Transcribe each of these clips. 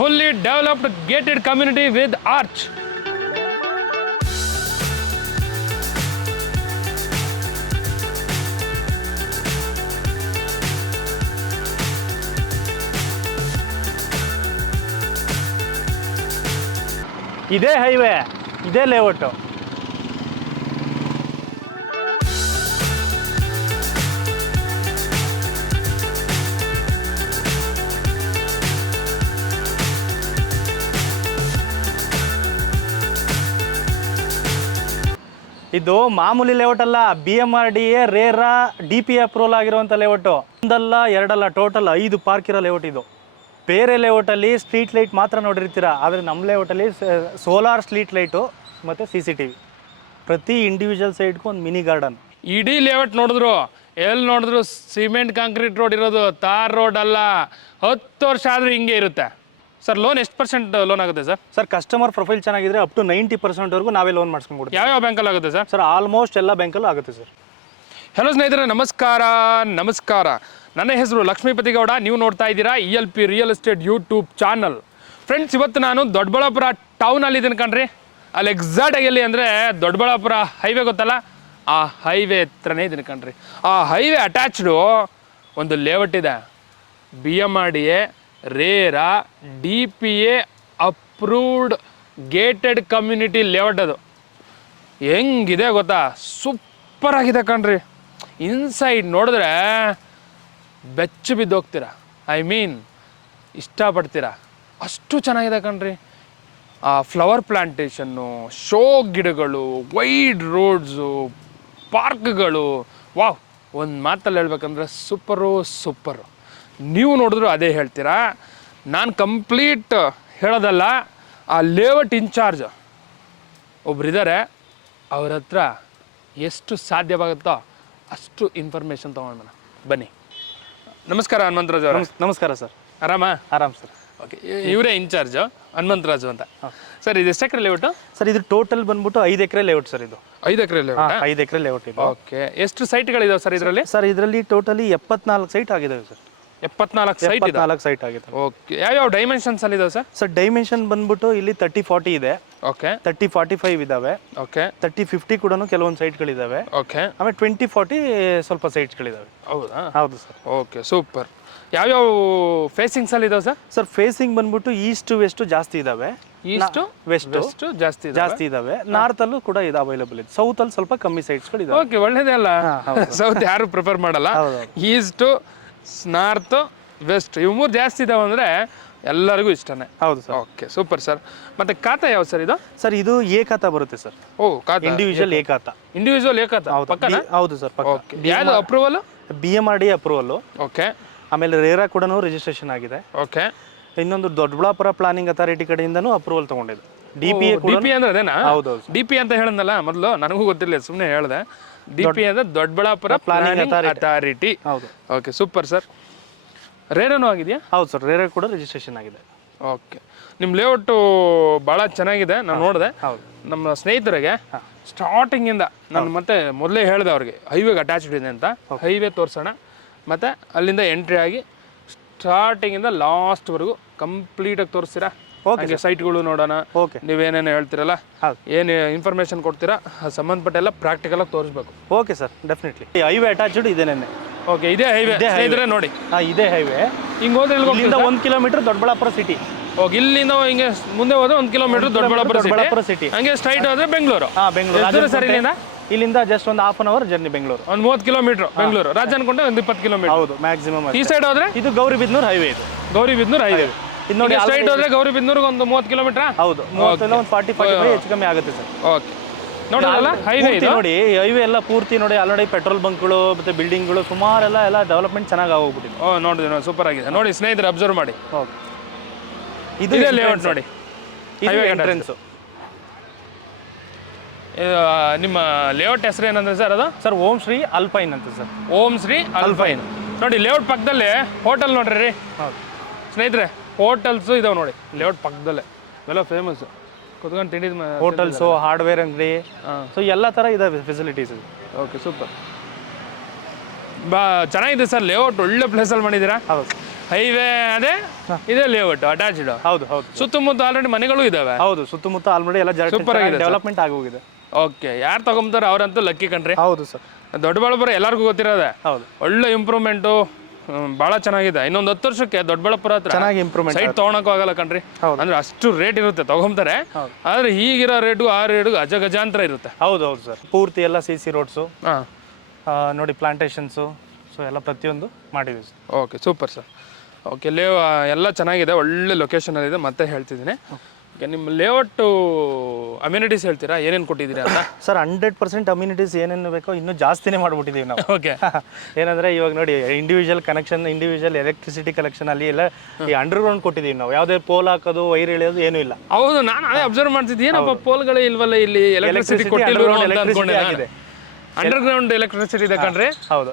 fully developed gated community with arch. ಇದೇ highway, ಇದೇ layout. ಇದು ಮಾಮೂಲಿ ಲೇಔಟ್ ಅಲ್ಲ, BMRDA ರೇರಾ DP ಅಪ್ರೂವಲ್ ಆಗಿರುವಂಥ ಲೇಔಟು. ಒಂದಲ್ಲ ಎರಡಲ್ಲ, ಟೋಟಲ್ 5 ಪಾರ್ಕ್ ಇರೋ ಲೇಔಟ್ ಇದು. ಬೇರೆ ಲೇಔಟಲ್ಲಿ ಸ್ಟ್ರೀಟ್ ಲೈಟ್ ಮಾತ್ರ ನೋಡಿರ್ತೀರ, ಆದರೆ ನಮ್ಮ ಲೇಔಟಲ್ಲಿ ಸೋಲಾರ್ ಸ್ಟ್ರೀಟ್ ಲೈಟು ಮತ್ತು CCTV. ಪ್ರತಿ ಇಂಡಿವಿಜುವಲ್ ಸೈಡ್ಗೂ ಒಂದು ಮಿನಿ ಗಾರ್ಡನ್. ಇಡೀ ಲೇಔಟ್ ನೋಡಿದ್ರು ಎಲ್ಲಿ ನೋಡಿದ್ರು ಸಿಮೆಂಟ್ ಕಾಂಕ್ರೀಟ್ ರೋಡ್ ಇರೋದು, ತಾರ್ ರೋಡ್ ಅಲ್ಲ. 10 ವರ್ಷ ಆದರೂ ಹಿಂಗೆ ಇರುತ್ತೆ. ಸರ್ ಲೋನ್ ಎಷ್ಟು % ಲೋನ್ ಆಗುತ್ತೆ ಸರ್? ಸರ್ ಕಸ್ಟಮರ್ ಪ್ರೊಫೈಲ್ ಚೆನ್ನಾಗಿದ್ರೆ ಅಪ್ ಟು 90% ನಾವೇ ಲೋನ್ ಮಾಡಿಸ್ಕೊಂಡ್ಬಿಡ್ತೀವಿ. ಯಾವ ಬ್ಯಾಂಕಲ್ಲಿ ಆಗುತ್ತೆ ಸರ್? ಸರ್ ಆಲ್ಮೋಸ್ಟ್ ಎಲ್ಲ ಬ್ಯಾಂಕಲ್ಲೂ ಆಗುತ್ತೆ ಸರ್. ಹಲೋ ಸ್ನೇಹಿತರೆ, ನಮಸ್ಕಾರ. ನನ್ನ ಹೆಸರು ಲಕ್ಷ್ಮೀಪತಿ ಗೌಡ. ನೀವು ನೋಡ್ತಾ ಇದ್ದೀರಾ ELP real estate YouTube channel. Friends, ಇವತ್ತು ನಾನು ದೊಡ್ಡಬಳ್ಳಾಪುರ ಟೌನಲ್ಲಿ ಇದ್ದೀನಿ ಕಣ್ರಿ. ಅಲ್ಲಿ ಎಕ್ಸಾಕ್ಟಾಗಿ ಎಲ್ಲಿ ಅಂದರೆ ದೊಡ್ಡಬಳ್ಳಾಪುರ ಹೈವೇ ಗೊತ್ತಲ್ಲ, ಆ ಹೈವೇ ಹತ್ರನೇ ಇದ್ದೀನಿ ಕಣ್ರಿ. ಆ ಹೈವೇ ಅಟ್ಯಾಚ್ಡು ಒಂದು ಲೇಔಟ್ ಇದೆ. BMRDA RERA DPA approved gated community layout. ಅದು ಹೆಂಗಿದೆ ಗೊತ್ತಾ? ಸೂಪರ್ ಆಗಿದೆ ಕಣ್ರಿ. ಇನ್ಸೈಡ್ ನೋಡಿದ್ರೆ ಬೆಚ್ಚು ಬಿದ್ದೋಗ್ತೀರ. ಇಷ್ಟಪಡ್ತೀರಾ, ಅಷ್ಟು ಚೆನ್ನಾಗಿದೆ ಕಣ್ರಿ. ಆ ಫ್ಲವರ್ ಪ್ಲಾಂಟೇಶನ್ನು, ಶೋ ಗಿಡಗಳು, ವೈಡ್ ರೋಡ್ಸು, ಪಾರ್ಕ್ಗಳು, ವಾವ್! ಒಂದು ಮಾತಲ್ಲಿ ಹೇಳ್ಬೇಕಂದ್ರೆ ಸೂಪರು. ನೀವು ನೋಡಿದ್ರು ಅದೇ ಹೇಳ್ತೀರಾ. ನಾನು ಕಂಪ್ಲೀಟ್ ಹೇಳೋದಲ್ಲ, ಆ ಲೇಔಟ್ ಇನ್ಚಾರ್ಜ್ ಒಬ್ರಿದ್ದಾರೆ. ಅವ್ರ ಹತ್ರ ಎಷ್ಟು ಸಾಧ್ಯವಾಗುತ್ತೋ ಅಷ್ಟು ಇನ್ಫಾರ್ಮೇಷನ್ ತೊಗೊಂಡು ಬನ್ನಿ. ನಮಸ್ಕಾರ ಹನುಮಂತರಾಜು ಅವರ. ನಮಸ್ಕಾರ ಸರ್. ಆರಾಮ್ ಸರ್. ಓಕೆ, ಇವರೇ ಇನ್ಚಾರ್ಜು ಹನುಮಂತರಾಜು ಅಂತ. ಸರ್, ಇದು ಎಷ್ಟು ಎಕರೆ ಲೇಔಟು? ಸರ್ ಇದು ಟೋಟಲ್ ಬಂದ್ಬಿಟ್ಟು 5 ಎಕರೆ ಲೇಔಟ್ ಸರ್. ಇದು 5 ಎಕರೆ ಲೇಔಟ್. 5 ಎಕರೆ ಲೇಔಟ್ ಇದೆ. ಓಕೆ, ಎಷ್ಟು ಸೈಟ್ಗಳಿದಾವೆ ಸರ್ ಇದರಲ್ಲಿ? ಸರ್ ಇದರಲ್ಲಿ ಟೋಟಲಿ 74 ಸೈಟ್ ಆಗಿದಾವೆ ಸರ್. 74 ಸೈಟ್ ಇದೆ. 74 ಸೈಟ್ ಆಗಿದೆ. ಓಕೆ, ಯಾವ್ಯಾವ ಡೈಮೆನ್ಷನ್ಸ್ ಅಲ್ಲಿ ಇದಾವೆ ಸರ್? ಸರ್ ಡೈಮೆನ್ಷನ್ ಬಂದ್ಬಿಟ್ಟು ಇಲ್ಲಿ 30-40 ಇದೆ. ಓಕೆ. 30-45 ಇದಾವೆ. ಓಕೆ. 30-50 ಕೂಡ ಕೆಲವೊಂದು ಸೈಟ್ಗಳಿದಾವೆ. ಓಕೆ. ಆಮೇಲೆ 20-40 ಸ್ವಲ್ಪ ಸೈಟ್ಸ್ಗಳಿದಾವೆ. ಹೌದಾ? ಹೌದು ಸರ್. Okay, super. ಯಾವ್ಯಾವ ಫೇಸಿಂಗ್ಸ್ ಅಲ್ಲಿ ಇದಾವೆ ಸರ್? ಸರ್ ಫೇಸಿಂಗ್ ಬಂದ್ಬಿಟ್ಟು ಈಸ್ಟ್ ವೆಸ್ಟ್ ಜಾಸ್ತಿ ಇದಾವೆ. ಈಸ್ಟ್ ವೆಸ್ಟ್ ಜಾಸ್ತಿ ಇದಾವೆ. ನಾರ್ತ್ ಅಲ್ಲೂ ಕೂಡ ಇದು ಅವೈಲೇಬಲ್ ಇದೆ. ಸೌತ್ ಅಲ್ಲಿ ಸ್ವಲ್ಪ ಕಮ್ಮಿ ಸೈಟ್ಸ್ಗಳು ಇದಾವೆ. ಓಕೆ, ಒಳ್ಳೇದೇ ಅಲ್ಲ. ಸೌತ್ ಯಾರು ಪ್ರಿಫರ್ ಮಾಡಲ್ಲ. ಈಸ್ಟ್, ನಾರ್ತ್, ವೆಸ್ಟ್ ಇವು 3 ಜಾಸ್ತಿ ಇದಾವೆ ಅಂದ್ರೆ ಎಲ್ಲರಿಗೂ ಇಷ್ಟನೇ. ಹೌದು ಸರ್. Okay, super sir. ಮತ್ತೆ ಖಾತಾ ಯಾವ ಸರ್ ಇದು? ಸರ್ ಇದು ಏಕಾತ ಬರುತ್ತೆ ಸರ್. ಓ, ಖಾತಾ ಇಂಡಿವಿಜುವಲ್ ಏಕಾತ. ಇಂಡಿವಿಜುವಲ್ ಏಕಾತ ಪಕ್ಕನಾ? ಹೌದು ಸರ್, ಪಕ್ಕ. ಯಾವುದು ಅಪ್ರೂವಲ್? BMRDA approval. ಓಕೆ. ಆಮೇಲೆ ರೇರಾ ಕೂಡ ರಿಜಿಸ್ಟ್ರೇಷನ್ ಆಗಿದೆ. ಓಕೆ. ಇನ್ನೊಂದು ದೊಡ್ಡಬಳ್ಳಾಪುರ ಪ್ಲಾನಿಂಗ್ ಅಥಾರಿಟಿ ಕಡೆಯಿಂದನೂ ಅಪ್ರೂವಲ್ ತಗೊಂಡಿದೆ. DPA ಅಂದ್ರೆ ಅದೇನಾ? ಹೌದು. DP ಅಂತ ಹೇಳದ್ನಲ್ಲ ಮೊದಲು, ನನಗೂ ಗೊತ್ತಿರಲಿಲ್ಲ, ಸುಮ್ಮನೆ ಹೇಳಿದೆ. DP ಅಂದ್ರೆ ದೊಡ್ಡಬಳ್ಳಾಪುರ ಪ್ಲಾನಿಂಗ್ ಅಥಾರಿಟಿ. ಹೌದು. Okay, super sir. ರೇರಾನು ಆಗಿದೆಯಾ? ಹೌದು ಸರ್, ರೇರಾ ಕೂಡ ರಿಜಿಸ್ಟ್ರೇಷನ್ ಆಗಿದೆ. ಓಕೆ, ನಿಮ್ಮ ಲೇಔಟು ಭಾಳ ಚೆನ್ನಾಗಿದೆ. ನಾನು ನೋಡಿದೆ. ಹೌದು. ನಮ್ಮ ಸ್ನೇಹಿತರಿಗೆ ಸ್ಟಾರ್ಟಿಂಗಿಂದ ನಾನು ಮತ್ತೆ ಮೊದಲೇ ಹೇಳಿದೆ ಅವ್ರಿಗೆ ಹೈವೇಗೆ ಅಟ್ಯಾಚ್ಡ್ ಇದೆ ಅಂತ. ಹೈವೇ ತೋರಿಸೋಣ, ಮತ್ತು ಅಲ್ಲಿಂದ ಎಂಟ್ರಿ ಆಗಿ ಸ್ಟಾರ್ಟಿಂಗಿಂದ ಲಾಸ್ಟ್ವರೆಗೂ ಕಂಪ್ಲೀಟಾಗಿ ತೋರಿಸ್ತೀರಾ? ಹಾಗೆ ಸೈಟ್ಗಳು ನೋಡೋಣ. ನೀವೇನೇನು ಹೇಳ್ತೀರಲ್ಲ, ಏನು ಇನ್ಫಾರ್ಮೇಷನ್ ಕೊಡ್ತೀರಾ, ಸಂಬಂಧಪಟ್ಟ ಎಲ್ಲ ಪ್ರಾಕ್ಟಿಕಲಾಗಿ ತೋರಿಸ್ಬೇಕು. Okay sir, definitely. Highway attached ಇದೇನೆ. ಓಕೆ, ಇದೇ ಹೈವೇ ಇದ್ರೆ ನೋಡಿ. ಇದೇ ಹೈವೇ. ಹಿಂಗೆ ಹೋದ್ರೆ ಇಲ್ಲಿಂದ 1 ಕಿಲೋಮೀಟರ್ ದೊಡ್ಡಬಳ್ಳಾಪುರ ಸಿಟಿ. ಓಕೆ, ಇಲ್ಲಿಂದ ಹಿಂಗೆ ಮುಂದೆ ಹೋದ್ರೆ 1 ಕಿಲೋಮೀಟರ್ ದೊಡ್ಡಬಳ್ಳಾಪುರ ಸಿಟಿ. ಹಂಗೆ ಸ್ಟ್ರೈಟ್ ಹೋದ್ರೆ ಬೆಂಗಳೂರು. ಬೆಂಗಳೂರು ಸರ್. ಇಲ್ಲಿಂದ ಜಸ್ಟ್ ಒಂದು ½ ಅವರ್ ಜರ್ನಿ ಬೆಂಗಳೂರು. ಒಂದು 30 ಕಿಲೋಮೀಟರ್ ಬೆಂಗಳೂರು. ರಾಜ ಅನ್ಕೊಂಡೆ ಒಂದು 20 ಕಿಲೋಮೀಟರ್. ಹೌದು, ಮ್ಯಾಕ್ಸಿಮಮ್. ಈ ಸೈಡ್ ಹೋದ್ರೆ ಇದು ಗೌರಿಬಿದನೂರು ಹೈವೇ. ಇದು ಗೌರಿಬಿದನೂರು ಹೈವೇ. ಇದು ನೋಡಿ, ಸ್ಟ್ರೈಟ್ ಹೋದ್ರೆ ಗೌರಿಬಿದನೂರಿಗೆ ಒಂದು 30 ಕಿಲೋಮೀಟರ್. ಹೌದು, 40-45 ಹೆಚ್ಚು ಕಮ್ಮಿ ಆಗುತ್ತೆ ಸರ್. ಓಕೆ, ನೋಡೋದಲ್ಲ ಹೈವೇ ಇದು. ನೋಡಿ ಹೈವೇ ಎಲ್ಲ ಪೂರ್ತಿ ನೋಡಿ, ಆಲ್ರೆಡಿ ಪೆಟ್ರೋಲ್ ಬಂಕ್ಗಳು ಮತ್ತೆ ಬಿಲ್ಡಿಂಗ್ಗಳು ಸುಮಾರೆಲ್ಲ ಡೆವಲಪ್ಮೆಂಟ್ ಚೆನ್ನಾಗಿ ಆಗೋಗ್ಬಿಟ್ಟಿದೆ. ನೋಡಿದ್ವಿ, ಸೂಪರ್ ಆಗಿದೆ. ನೋಡಿ ಸ್ನೇಹಿತರೆ, ಅಬ್ಸರ್ವ್ ಮಾಡಿ. ಓಕೆ, ಇದು ಲೇಔಟ್ ನೋಡಿ, ಹೈವೇ ಎಂಟ್ರೆನ್ಸ್. ನಿಮ್ಮ ಲೇಔಟ್ ಹೆಸರು ಏನಂದ್ರೆ ಸರ್? ಅದು ಸರ್ ಓಂ ಶ್ರೀ ಅಲ್ಪೈನ್ ಅಂತ ಸರ್. ಓಂ ಶ್ರೀ ಅಲ್ಪೈನ್. ನೋಡಿ ಲೇಔಟ್ ಪಕ್ಕದಲ್ಲಿ ಹೋಟೆಲ್ ನೋಡ್ರಿ ರೀ ಸ್ನೇಹಿತರೆ. ಹೋಟೆಲ್ಸು ಇದಾವೆ ನೋಡಿ ಲೇಔಟ್ ಪಕ್ಕದಲ್ಲೇ. ಇವೆಲ್ಲ ಫೇಮಸ್ ಕುತ್ಕೊಂಡು ತಿಂಡಿ ಹೋಟೆಲ್ಸು, ಹಾರ್ಡ್ವೇರ್ ಅಂಗಡಿ, ಸೊ ಎಲ್ಲ ಥರ ಇದಾವೆ ಫೆಸಿಲಿಟೀಸ್. Okay, super. ಚೆನ್ನಾಗಿದೆ ಸರ್ ಲೇಔಟ್. ಒಳ್ಳೆ ಪ್ಲೇಸಲ್ಲಿ ಮಾಡಿದ್ದೀರಾ. ಹೌದು. ಹೈವೇ ಅದೇ ಇದೇ ಲೇಔಟ್ ಅಟ್ಯಾಚ್ಡ್. ಹೌದು ಹೌದು ಸುತ್ತಮುತ್ತ ಆಲ್ರೆಡಿ ಮನೆಗಳು ಇದಾವೆ. ಹೌದು, ಸುತ್ತಮುತ್ತ ಆಲ್ರೆಡಿ ಎಲ್ಲ Super ಆಗಿದೆ sir. ಡೆವಲಪ್ಮೆಂಟ್ ಆಗೋಗಿದೆ. ಓಕೆ, ಯಾರು ತಗೊಂತಾರೆ ಅವ್ರಂತೂ ಲಕ್ಕಿ ಕಣ್ರಿ. ಹೌದು ಸರ್, ದೊಡ್ಡಬಳ್ಳಾಪುರ ಎಲ್ಲರಿಗೂ ಗೊತ್ತಿರೋದೆ. ಹೌದು, ಒಳ್ಳೆ ಇಂಪ್ರೂವ್ಮೆಂಟು, ಭಾಳ ಚೆನ್ನಾಗಿದೆ. ಇನ್ನೊಂದು 10 ವರ್ಷಕ್ಕೆ ದೊಡ್ಡಬಳ್ಳಾಪುರ ಹತ್ರ ಚೆನ್ನಾಗಿ ಇಂಪ್ರೂವ್ಮೆಂಟ್. ಸೈಟ್ ತೊಗೊಳಕ್ಕೂ ಆಗಲ್ಲ ಕಣ್ರಿ. ಹೌದು. ಅಂದ್ರೆ ಅಷ್ಟು ರೇಟ್ ಇರುತ್ತೆ, ತಗೊಂತಾರೆ. ಹೌದು. ಆದ್ರೆ ಈಗಿರೋ ರೇಟು ಆ ರೇಟು ಗಜಾಂತರ ಇರುತ್ತೆ. ಹೌದು ಹೌದು ಸರ್, ಪೂರ್ತಿ ಎಲ್ಲ CC ರೋಡ್ಸು ಹಾಂ ನೋಡಿ, ಪ್ಲಾಂಟೇಶನ್ಸು, ಸೊ ಎಲ್ಲ ಪ್ರತಿಯೊಂದು ಮಾಡಿದ್ದೀವಿ sir. Okay, super sir. Okay, ಎಲ್ಲ ಚೆನ್ನಾಗಿದೆ, ಒಳ್ಳೆ ಲೊಕೇಶನಲ್ಲಿದೆ. ಮತ್ತೆ ಹೇಳ್ತಿದ್ದೀನಿ. ಓಕೆ, ನಿಮ್ಮ ಲೇಔಟು ಅಮ್ಯುನಿಟೀಸ್ ಹೇಳ್ತೀರಾ, ಏನೇನು ಕೊಟ್ಟಿದ್ದೀರಾ ಅಂತ? ಸರ್ 100% ಅಮ್ಯುನಿಟೀಸ್ ಏನೇನು ಬೇಕೋ ಇನ್ನೂ ಜಾಸ್ತಿನೇ ಮಾಡಿಬಿಟ್ಟಿದ್ದೀವಿ ನಾವು. ಓಕೆ, ಏನಂದರೆ ಇವಾಗ ನೋಡಿ, individual connection, individual electricity collection ಅಲ್ಲಿ ಎಲ್ಲ ಈ ಅಂಡರ್ಗ್ರೌಂಡ್ ಕೊಟ್ಟಿದ್ದೀವಿ ನಾವು. ಯಾವುದೇ ಪೋಲ್ ಹಾಕೋದು, ವೈರ್ ಎಳೆಯೋದು ಏನೂ ಇಲ್ಲ. ಹೌದು, ನಾನು ಅದೇ ಅಬ್ಸರ್ವ್ ಮಾಡ್ತಿದ್ದೆ, ಏನಪ್ಪ ಪೋಲ್ಗಳೇ ಇಲ್ವಲ್ಲ ಇಲ್ಲಿ, ಎಲೆಕ್ಟ್ರಿಸಿಟಿ ಕೊಟ್ಟಿಲ್ಲ ಅಂತ ಅನ್ಕೊಂಡೆ. ಅಂಡರ್ಗ್ರೌಂಡ್ ಎಲೆಕ್ಟ್ರಿಸಿಟಿ ಇದೆ ಕಣ್ರಿ. ಹೌದು,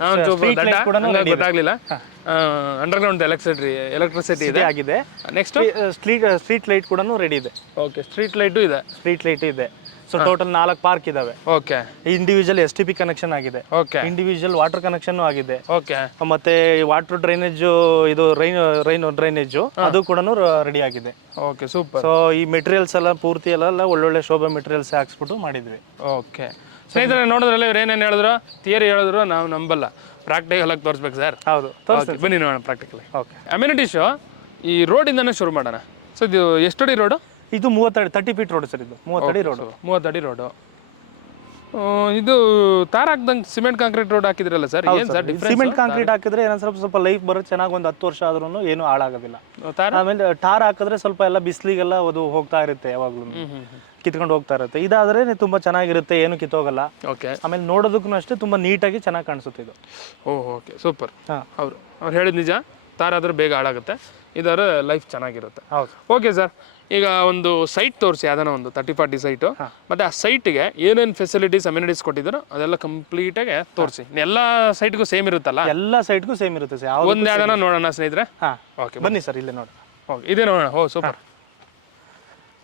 ಗೊತ್ತಾಗ್ಲಿಲ್ಲ. ಅಂಡರ್ಗ್ರೌಂಡ್ ಎಲೆಕ್ಟ್ರಿಸಿಟಿ ಇದೆ ಆಗಿದೆ. ನೆಕ್ಸ್ಟ್ ಸ್ಟ್ರೀಟ್ ಲೈಟ್ ಕೂಡ ರೆಡಿ ಇದೆ. ಓಕೆ, ಸ್ಟ್ರೀಟ್ ಲೈಟು ಇದೆ. ಸ್ಟ್ರೀಟ್ ಲೈಟ್ ಇದೆ. ಸೊ ಟೋಟಲ್ 4 ಪಾರ್ಕ್ ಇದಾವೆ. ಓಕೆ, ಇಂಡಿವಿಜುವಲ್ STP ಕನೆಕ್ಷನ್ ಆಗಿದೆ. ಓಕೆ, ಇಂಡಿವಿಜುವಲ್ ವಾಟರ್ ಕನೆಕ್ಷನ್ ಆಗಿದೆ. ಓಕೆ, ಮತ್ತೆ ವಾಟರ್ ಡ್ರೈನೇಜ್, ಇದು ರೈನ್ ಡ್ರೈನೇಜ್ ಅದು ಕೂಡ ರೆಡಿ ಆಗಿದೆ. Okay, super. ಸೊ ಈ ಮೆಟೀರಿಯಲ್ಸ್ ಎಲ್ಲ ಪೂರ್ತಿ ಎಲ್ಲ ಒಳ್ಳೊಳ್ಳೆ ಶೋಭಾ ಮೆಟೀರಿಯಲ್ಸ್ ಹಾಕ್ಸ್ಬಿಟ್ಟು ಮಾಡಿದ್ವಿ. ಓಕೆ ಸ್ನೇಹಿತರೆ, ನೋಡಿದ್ರಲ್ಲ ಇವ್ರು ಏನೇನು ಹೇಳಿದ್ರು, ಥಿಯರಿ ಹೇಳಿದ್ರು, ನಾವು ನಂಬಲ್ಲ. ಪ್ರಾಕ್ಟಿಕಲ್ ಆಗಿ ತೋರಿಸ್ಬೇಕು ಸರ್. ಹೌದು, ಬನ್ನಿ ನೋಡೋಣ ಪ್ರಾಕ್ಟಿಕಲ್. ಓಕೆ, ಅಮ್ಯುನಿಟೀಸು ಈ ರೋಡಿಂದನೇ ಶುರು ಮಾಡೋಣ. ಸೊ ಇದು ಎಷ್ಟಡಿ ರೋಡು? ಇದು 30 ಫೀಟ್ ರೋಡ್ ಸರ್. ಇದು 30 ಅಡಿ ರೋಡು. 30 ಅಡಿ ರೋಡು. ಇದು ತಾರ್ ಹಾಕ್ದಂಗೆ ಸಿಮೆಂಟ್ ಕಾಂಕ್ರೀಟ್ ರೋಡ್ ಹಾಕಿದ್ರಲ್ಲ ಸರ್, ಏನು ಸರ್ ಡಿಫ್ರೆನ್ಸ್? ಸಿಮೆಂಟ್ ಕಾಂಕ್ರೀಟ್ ಹಾಕಿದ್ರೆ ಏನೋ ಸ್ವಲ್ಪ ಲೈಫ್ ಬರುತ್ತೆ ಚೆನ್ನಾಗಿ. ಒಂದು 10 ವರ್ಷ ಆದ್ರೂ ಏನು ಹಾಳಾಗೋದಿಲ್ಲ. ಆಮೇಲೆ ಟಾರ್ ಹಾಕಿದ್ರೆ ಸ್ವಲ್ಪ ಎಲ್ಲ ಬಿಸಿಲಿಗೆಲ್ಲ ಅದು ಹೋಗ್ತಾ ಇರುತ್ತೆ, ಯಾವಾಗ್ಲೂ ಕಿತ್ಕೊಂಡು ಹೋಗ್ತಾ ಇರುತ್ತೆ. ಇದಾದ್ರೆ ತುಂಬಾ ಚೆನ್ನಾಗಿರುತ್ತೆ, ಏನು ಕಿತ್ತೋಗಲ್ಲ. ಓಕೆ, ಆಮೇಲೆ ನೋಡೋದಕ್ಕೂ ಅಷ್ಟೇ ತುಂಬಾ ನೀಟಾಗಿ ಚೆನ್ನಾಗಿ ಕಾಣಿಸುತ್ತೆ ಇದು. Okay, super. ಅವ್ರು ಹೇಳಿದ ನಿಜ, ತಾರಾದ್ರೆ ಬೇಗ ಹಾಳಾಗುತ್ತೆ, ಇದಾದ್ರೆ ಲೈಫ್ ಚೆನ್ನಾಗಿರುತ್ತೆ. ಹೌದು. ಓಕೆ ಸರ್, ಈಗ ಒಂದು ಸೈಟ್ ತೋರಿಸಿ, ಯಾವ್ದಾನ ಒಂದು 30-40 ಸೈಟು, ಮತ್ತೆ ಆ ಸೈಟ್ಗೆ ಏನೇನು ಫೆಸಿಲಿಟೀಸ್ ಅಮ್ಯುನಿಟೀಸ್ ಕೊಟ್ಟಿದ್ದಾರೋ ಅದೆಲ್ಲ ಕಂಪ್ಲೀಟಾಗಿ ತೋರಿಸಿ. ಎಲ್ಲ ಸೈಟ್ಗೂ ಸೇಮ್ ಇರುತ್ತಲ್ಲ? ಎಲ್ಲ ಸೈಟ್ಗೂ ಸೇಮ್ ಇರುತ್ತೆ ಸರ್. ಒಂದು ಯಾವ್ದಾನ ನೋಡೋಣ ಸ್ನೇಹಿತರೆ. ಓಕೆ, ಬನ್ನಿ ಸರ್, ಇಲ್ಲೇ ನೋಡಿ. ಓಕೆ, ಇದೇ ನೋಡೋಣ. ಸೂಪರ್.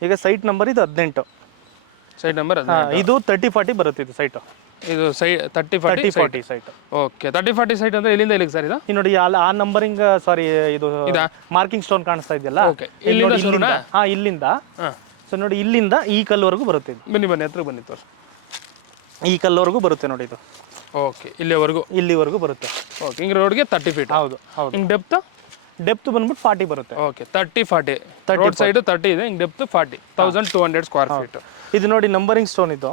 ಈಗ ಸೈಟ್ ನಂಬರ್ ಇದು 18. ಸೈಟ್ ನಂಬರ್ ಇದು 30-40 ಬರುತ್ತೆ ಇದು ಸೈಟ್. ಇದು 30-40 ಸೈಟ್. ಓಕೆ, 30-40 ಸೈಟ್ ಅಂದ್ರೆ ಇಲ್ಲಿಂದ ಇಲ್ಲಿಗೆ ಸರ್ ಇದು? ನೋಡಿ, ಆ ನಂಬರಿಂಗ್, ಸಾರಿ, ಇದು ಮಾರ್ಕಿಂಗ್ ಸ್ಟೋನ್ ಕಾಣಿಸ್ತಾ ಇದೆಯಲ್ಲ, ಇಲ್ಲಿಂದ. ಸೊ ನೋಡಿ, ಇಲ್ಲಿಂದ ಈ ಕಲ್ವರೆಗೂ ಬರುತ್ತೆ. ಬನ್ನಿ ಹತ್ರ ಬನ್ನಿ ತೋರಿಸಿ. ಈ ಕಲ್ವರೆಗೂ ಬರುತ್ತೆ ನೋಡಿ ಇದು. ಓಕೆ, ಇಲ್ಲಿವರೆಗೂ ಬರುತ್ತೆ. ಓಕೆ, ಹಿಂಗೆ ರೋಡ್ಗೆ 30 ಫೀಟ್. ಹೌದು ಹೌದು. ಹಿಂಗೆ ಡೆಪ್ತ್ ಬಂದ್ಬಿಟ್ಟು 40 ಬರುತ್ತೆ. ಓಕೆ, 30-40 ರೋಡ್ ಸೈಡ್ 30 ಇದೆ, ಹಿಂಗೆ ಡೆಪ್ತ್ 40, 1200 ಸ್ಕ್ವೇರ್ ಫೀಟ್. ಇದು ನೋಡಿ ನಂಬರಿಂಗ್ ಸ್ಟೋನ್. ಇದು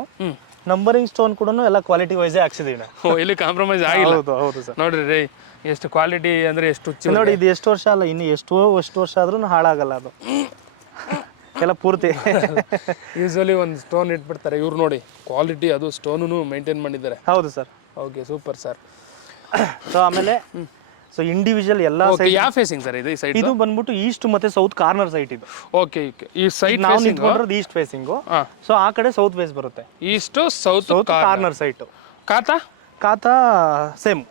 ನಂಬರಿಂಗ್ ಸ್ಟೋನ್ ಕೂಡ ಎಲ್ಲ ಕ್ವಾಲಿಟಿ ವೈಸ್ ಹಾಕ್ಸಿದೀವಿ ನಾವು. ಇಲ್ಲಿ ಕಾಂಪ್ರಮೈಸ್ ಆಗಿಲ್ಲ. ಹೌದು ಸರ್. ನೋಡ್ರಿ ರೀ, ಎಷ್ಟು ಕ್ವಾಲಿಟಿ ಅಂದ್ರೆ ಎಷ್ಟು ನೋಡಿ, ಇದು ಎಷ್ಟು ವರ್ಷ ಅಲ್ಲ, ಇನ್ನು ಎಷ್ಟು ವರ್ಷ ಆದ್ರೂ ಹಾಳಾಗಲ್ಲ ಅದು ಎಲ್ಲ ಪೂರ್ತಿ. ಯೂಶಲಿ ಒಂದು ಸ್ಟೋನ್ ಇಟ್ಬಿಡ್ತಾರೆ, ಇವ್ರು ನೋಡಿ ಕ್ವಾಲಿಟಿ, ಅದು ಸ್ಟೋನು ಮೇಂಟೈನ್ ಮಾಡಿದ್ದಾರೆ. ಹೌದು sir. Okay, super sir. So ಆಮೇಲೆ ಸೊ ಇಂಡಿವಿಜುವಲ್ ಎಲ್ಲ ಯಾವ ಫೇಸಿಂಗ್ ಸರ್ ಇದು? ಸೈಟ್ ಇದು ಬಂದ್ಬಿಟ್ಟು ಈಸ್ಟ್ ಮತ್ತೆ ಸೌತ್ ಕಾರ್ನರ್ ಸೈಟ್ ಇದು. ಓಕೆ, ಈ ಸೈಟ್ ನಾವು ನಿಂತ್ಕೊಂಡಿರೋದು ಈಸ್ಟ್ ಫೇಸಿಂಗ್. ಸೊ ಆ ಕಡೆ ಸೌತ್ ಫೇಸ್ ಬರುತ್ತೆ. East south corner site. ಖಾತಾ ಸೇಮ್.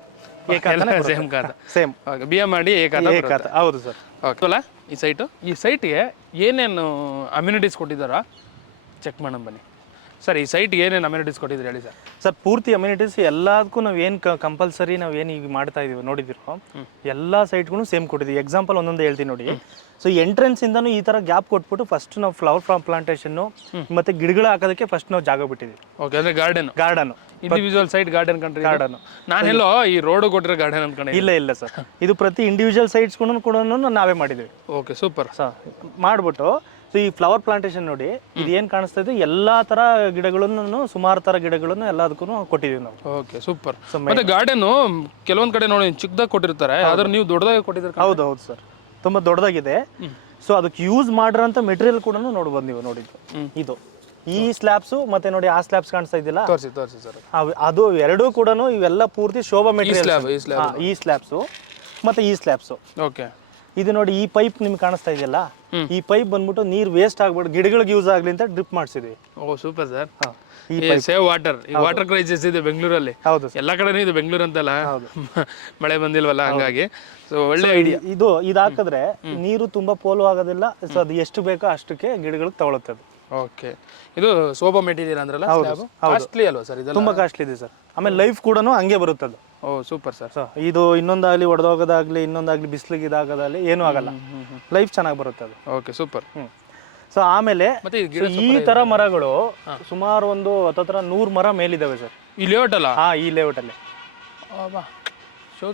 ಸೇಮ್ ಖಾತಾ ಸೇಮ್. BMRD ಖಾತಾ. ಹೌದು ಸರ್. ಓಕೆ ಅಲ್ಲ, ಈ ಸೈಟ್ಗೆ ಏನೇನು ಅಮ್ಯುನಿಟೀಸ್ ಕೊಟ್ಟಿದ್ದಾರೋ ಚೆಕ್ ಮಾಡೋಣ ಬನ್ನಿ ಸರ್. ಈ ಸೈಟ್ಗೆ ಏನೇನು ಅಮ್ಯುನಿಟೀಸ್ ಕೊಟ್ಟಿದ್ರು ಹೇಳಿ ಸರ್. ಸರ್, ಪೂರ್ತಿ ಅಮ್ಯುನಿಟೀಸ್ ಎಲ್ಲದಕ್ಕೂ ನಾವು ಏನು ಕಂಪಲ್ಸರಿ ನಾವು ಏನು ಈಗ ಮಾಡ್ತಾ ಇದೀವಿ ನೋಡಿದಿರೋ ಎಲ್ಲ ಸೈಟ್ಗೂ ಸೇಮ್ ಕೊಟ್ಟಿದ್ದೀವಿ. ಎಕ್ಸಾಂಪಲ್ ಒಂದೊಂದು ಹೇಳ್ತೀನಿ ನೋಡಿ. ಸೊ ಎಂಟ್ರೆನ್ಸ್ ಇಂದನೂ ಈ ತರ ಗ್ಯಾಪ್ ಕೊಟ್ಬಿಟ್ಟು ಫಸ್ಟ್ ನಾವು ಫ್ಲವರ್ ಪ್ಲಾಂಟೇಶನ್ ಮತ್ತೆ ಗಿಡಗಳು ಹಾಕೋದಕ್ಕೆ ಫಸ್ಟ್ ನಾವು ಜಾಗ ಬಿಟ್ಟಿದ್ದೀವಿ. ಓಕೆ, ಅಂದ್ರೆ ಗಾರ್ಡನ್ ಇಂಡಿವಿಜುವಲ್ ಸೈಟ್ ಗಾರ್ಡನ್ ಕಂಡ್ರಿ. ನಾನೆಲ್ಲೋ ಈ ರೋಡ್ ಕೊಟ್ಟಿರೋ ಗಾರ್ಡನ್ ಅನ್ಕೊಂಡೆ. ಇಲ್ಲ ಸರ್, ಇದು ಪ್ರತಿ ಇಂಡಿವಿಜುವಲ್ ಸೈಟ್ಸ್ ಕೂಡ ನಾವೇ ಮಾಡಿದ್ದೀವಿ. Okay, super. ಮಾಡ್ಬಿಟ್ಟು ಸೊ ಈ ಫ್ಲವರ್ ಪ್ಲಾಂಟೇಶನ್ ನೋಡಿ, ಇದು ಏನ್ ಕಾಣಿಸ್ತಾ ಇದೆ, ಎಲ್ಲಾ ತರ ಗಿಡಗಳನ್ನು, ಸುಮಾರು ತರ ಗಿಡಗಳನ್ನು ಎಲ್ಲದಕ್ಕೂ ಕೊಟ್ಟಿದ್ದೀವಿ ನಾವು. Okay, super. ಮತ್ತೆ ಗಾರ್ಡನ್ ಕೆಲವೊಂದ್ ಕಡೆ ನೋಡಿ ಚಿಕ್ಕದಾಗಿ ಕೊಟ್ಟಿರ್ತಾರೆ, ಆದ್ರೆ ನೀವು ದೊಡ್ಡದಾಗಿ ಕೊಟ್ಟಿದ್ದೀರಿ. ಹೌದು ಸರ್, ತುಂಬಾ ದೊಡ್ಡದಾಗಿದೆ. ಸೊ ಅದಕ್ಕೆ ಯೂಸ್ ಮಾಡಿರೋಂಥ ಮೆಟೀರಿಯಲ್ ಕೂಡ ನೋಡ್ಬೋದು ನೀವು. ನೋಡಿದ್ದು ಇದು ಈ ಸ್ಲ್ಯಾಬ್ಸ್ ಮತ್ತೆ ನೋಡಿ ಆ ಸ್ಲ್ಯಾಬ್ಸ್ ಕಾಣಿಸ್ತಾ ಇದೆಯಲ್ಲ, ತೋರಿಸಿ ಸರ್. ಅದು ಎರಡೂ ಕೂಡ ಇವೆಲ್ಲ ಪೂರ್ತಿ ಶೋಭಾ ಮೆಟೀರಿಯಲ್. ಈ ಸ್ಲ್ಯಾಬ್ಸ್ ಮತ್ತೆ ಈ ಸ್ಲ್ಯಾಬ್ಸ್. ಓಕೆ, ಇದು ನೋಡಿ, ಈ ಪೈಪ್ ನಿಮ್ಗೆ ಕಾಣಿಸ್ತಾ ಇದೆಯಲ್ಲ, ಈ ಪೈಪ್ ಬಂದ್ಬಿಟ್ಟು ನೀರು ವೇಸ್ಟ್ ಆಗ್ಬಿಟ್ಟು ಗಿಡಗಳಿಗೆ ಯೂಸ್ ಆಗ್ಲಿ ಅಂತ ಡ್ರಿಪ್ ಮಾಡಿಸಿದ್ವಿ. ಓ ಸೂಪರ್ ಸರ್. Save water. ಈ ವಾಟರ್ ಕ್ರೈಸಿಸ್ ಇದೆ ಬೆಂಗಳೂರಲ್ಲಿ. ಹೌದು, ಎಲ್ಲ ಕಡೆನೂ ಇದೆ, ಬೆಂಗಳೂರು ಅಂತಲ್ಲ, ಮಳೆ ಬಂದಿಲ್ವಲ್ಲ ಹಂಗಾಗಿ. ಸೊ ಒಳ್ಳೆ ಐಡಿಯಾ. ಇದು ಹಾಕಿದ್ರೆ ನೀರು ತುಂಬಾ ಪೋಲು ಆಗೋದಿಲ್ಲ. ಸೊ ಅದು ಎಷ್ಟು ಬೇಕೋ ಅಷ್ಟಕ್ಕೆ ಗಿಡಗಳಿಗೆ ತಗೊಳುತ್ತೆ ಅದು. ಓಕೆ, ಇದು ಸೋಬಾ ಮೆಟೀರಿಯಲ್ ಅಂದ್ರಲ್ಲ, ಕಾಸ್ಟ್ಲಿ ಅಲ್ವಾ ಸರ್? ಇದು ತುಂಬಾ ಕಾಸ್ಟ್ಲಿ ಇದೆ ಸರ್. ಆಮೇಲೆ ಲೈಫ್ ಕೂಡ ಹಂಗೆ ಬರುತ್ತೆ ಅದು. ಓ ಸೂಪರ್ ಸರ್. ಸೊ ಇದು ಇನ್ನೊಂದಾಗಲಿ ಒಡೆದೋಗೋದಾಗಲಿ ಇನ್ನೊಂದಾಗಲಿ ಬಿಸಿಲಿಗೆ ಇದಾಗೋದಾಗಲಿ ಏನೂ ಆಗಲ್ಲ, ಲೈಫ್ ಚೆನ್ನಾಗಿ ಬರುತ್ತೆ ಅದು. Okay super. ಸೊ ಆಮೇಲೆ ಮತ್ತೆ ಈ ಥರ ಮರಗಳು ಸುಮಾರು ಒಂದು ಹತ್ತತ್ರ 100 ಮರ ಮೇಲಿದ್ದಾವೆ ಸರ್ ಈ ಲೇಔಟ್ ಅಲ್ಲ? ಹಾಂ, ಈ ಲೇಔಟಲ್ಲಿ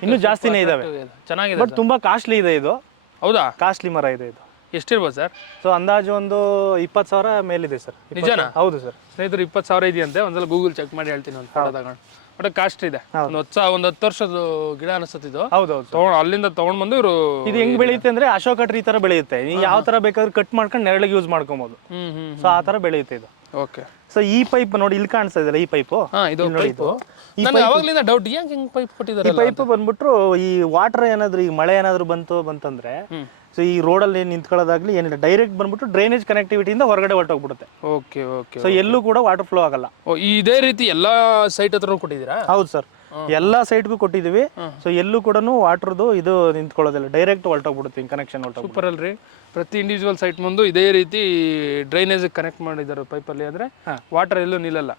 ಇನ್ನೂ ಜಾಸ್ತಿನೇ ಇದ್ದಾವೆ. ಚೆನ್ನಾಗಿದೆ ಬಟ್ ತುಂಬ ಕಾಸ್ಟ್ಲಿ ಇದೆ ಇದು. ಹೌದಾ? ಕಾಸ್ಟ್ಲಿ ಮರ ಇದೆ ಇದು. ಎಷ್ಟಿರ್ಬೋದು ಸರ್? ಸೊ ಅಂದಾಜು ಒಂದು 20,000 ಮೇಲಿದೆ ಸರ್. ನಿಜನಾ? ಹೌದು ಸರ್. ಸ್ನೇಹಿತರು 20,000 ಇದೆಯಂತೆ. ಒಂದ್ಸಲ ಗೂಗಲ್ ಚೆಕ್ ಮಾಡಿ ಹೇಳ್ತೀನಿ, ಒಂದು ಫೋಟೋ ತಗೊಂಡು. ಬಟ್ ಕಾಸ್ಟ್ ಇದೆ. ಒಂದು 10 ವರ್ಷದ ಗಿಡ ಅನಿಸುತ್ತಿದ್ದು. ಹೌದೌದು. ತಗೊಂಡು ಅಲ್ಲಿಂದ ತಗೊಂಡ್ ಬಂದು ಇವರು. ಇದು ಹೆಂಗ್ ಬೆಳೆಯುತ್ತೆ ಅಂದ್ರೆ ಅಶೋಕ ಟ್ರೀ ತರ ಬೆಳೆಯುತ್ತೆ. ನೀವು ಯಾವ ತರ ಬೇಕಾದ್ರೂ ಕಟ್ ಮಾಡ್ಕೊಂಡು ನೆರಳಿಗೆ ಯೂಸ್ ಮಾಡ್ಕೊಬಹುದು. ಸೊ ಆ ತರ ಬೆಳೆಯುತ್ತೆ ಇದು. ಓಕೆ. ಸೊ ಈ ಪೈಪ್ ನೋಡಿ, ಇಲ್ಲಿ ಕಾಣಿಸ್ತಾ ಇದೆಯಲ್ಲ ಈ ಪೈಪು. ಇದು ಪೈಪು. ನನಗೆ ಯಾವಾಗಲಿಂದ ಡೌಟ್, ಯಾಕೆ ಹಿಂಗ್ ಪೈಪ್ ಕೊಟ್ಟಿದ್ದಾರೆ? ಈ ಪೈಪ್ ಬಂದ್ಬಿಟ್ಟು ಈ ವಾಟರ್ ಏನಾದ್ರು, ಈ ಮಳೆ ಏನಾದ್ರು ಬಂತಂದ್ರೆ ಸೊ ಈ ರೋಡಲ್ಲಿ ನಿಂತ್ಕೊಳ್ಳೋದಾಗ್ಲಿ ಏನಿಲ್ಲ, ಡೈರೆಕ್ಟ್ ಬಂದ್ಬಿಟ್ಟು ಡ್ರೈನೇಜ್ ಕನೆಕ್ಟಿವಿಟಿಯಿಂದ ಹೊರಗಡೆ ಹೊರಟೋಗ್ಬಿಡುತ್ತೆ. Okay okay. ಸೊ ಎಲ್ಲೂ ಕೂಡ ವಾಟರ್ ಫ್ಲೋ ಆಗಲ್ಲ. ಇದೇ ರೀತಿ ಎಲ್ಲಾ ಸೈಟ್ ಹತ್ರ ಕೊಟ್ಟಿದ್ದೀರಾ? ಹೌದು ಸರ್, ಎಲ್ಲಾ ಸೈಟ್ಗೂ ಕೊಟ್ಟಿದೀವಿ. ಸೊ ಎಲ್ಲೂ ಕೂಡ ವಾಟರ್ದು ಇದು ನಿಂತ್ಕೊಳ್ಳೋದಿಲ್ಲ, ಡೈರೆಕ್ಟ್ ಹೊರಟೋಗ್ಬಿಡುತ್ತೆ ಕನೆಕ್ಷನ್. ಸೂಪರ್ ಅಲ್ರಿ. ಪ್ರತಿ ಇಂಡಿವಿಜುವಲ್ ಸೈಟ್ ಮುಂದೆ ಇದೇ ರೀತಿ ಡ್ರೈನೇಜ್ ಕನೆಕ್ಟ್ ಮಾಡಿದ್ದಾರೆ ಪೈಪಲ್ಲಿ. ಅಂದ್ರೆ ವಾಟರ್ ಎಲ್ಲೂ ನಿಲ್ಲಲ್ಲ,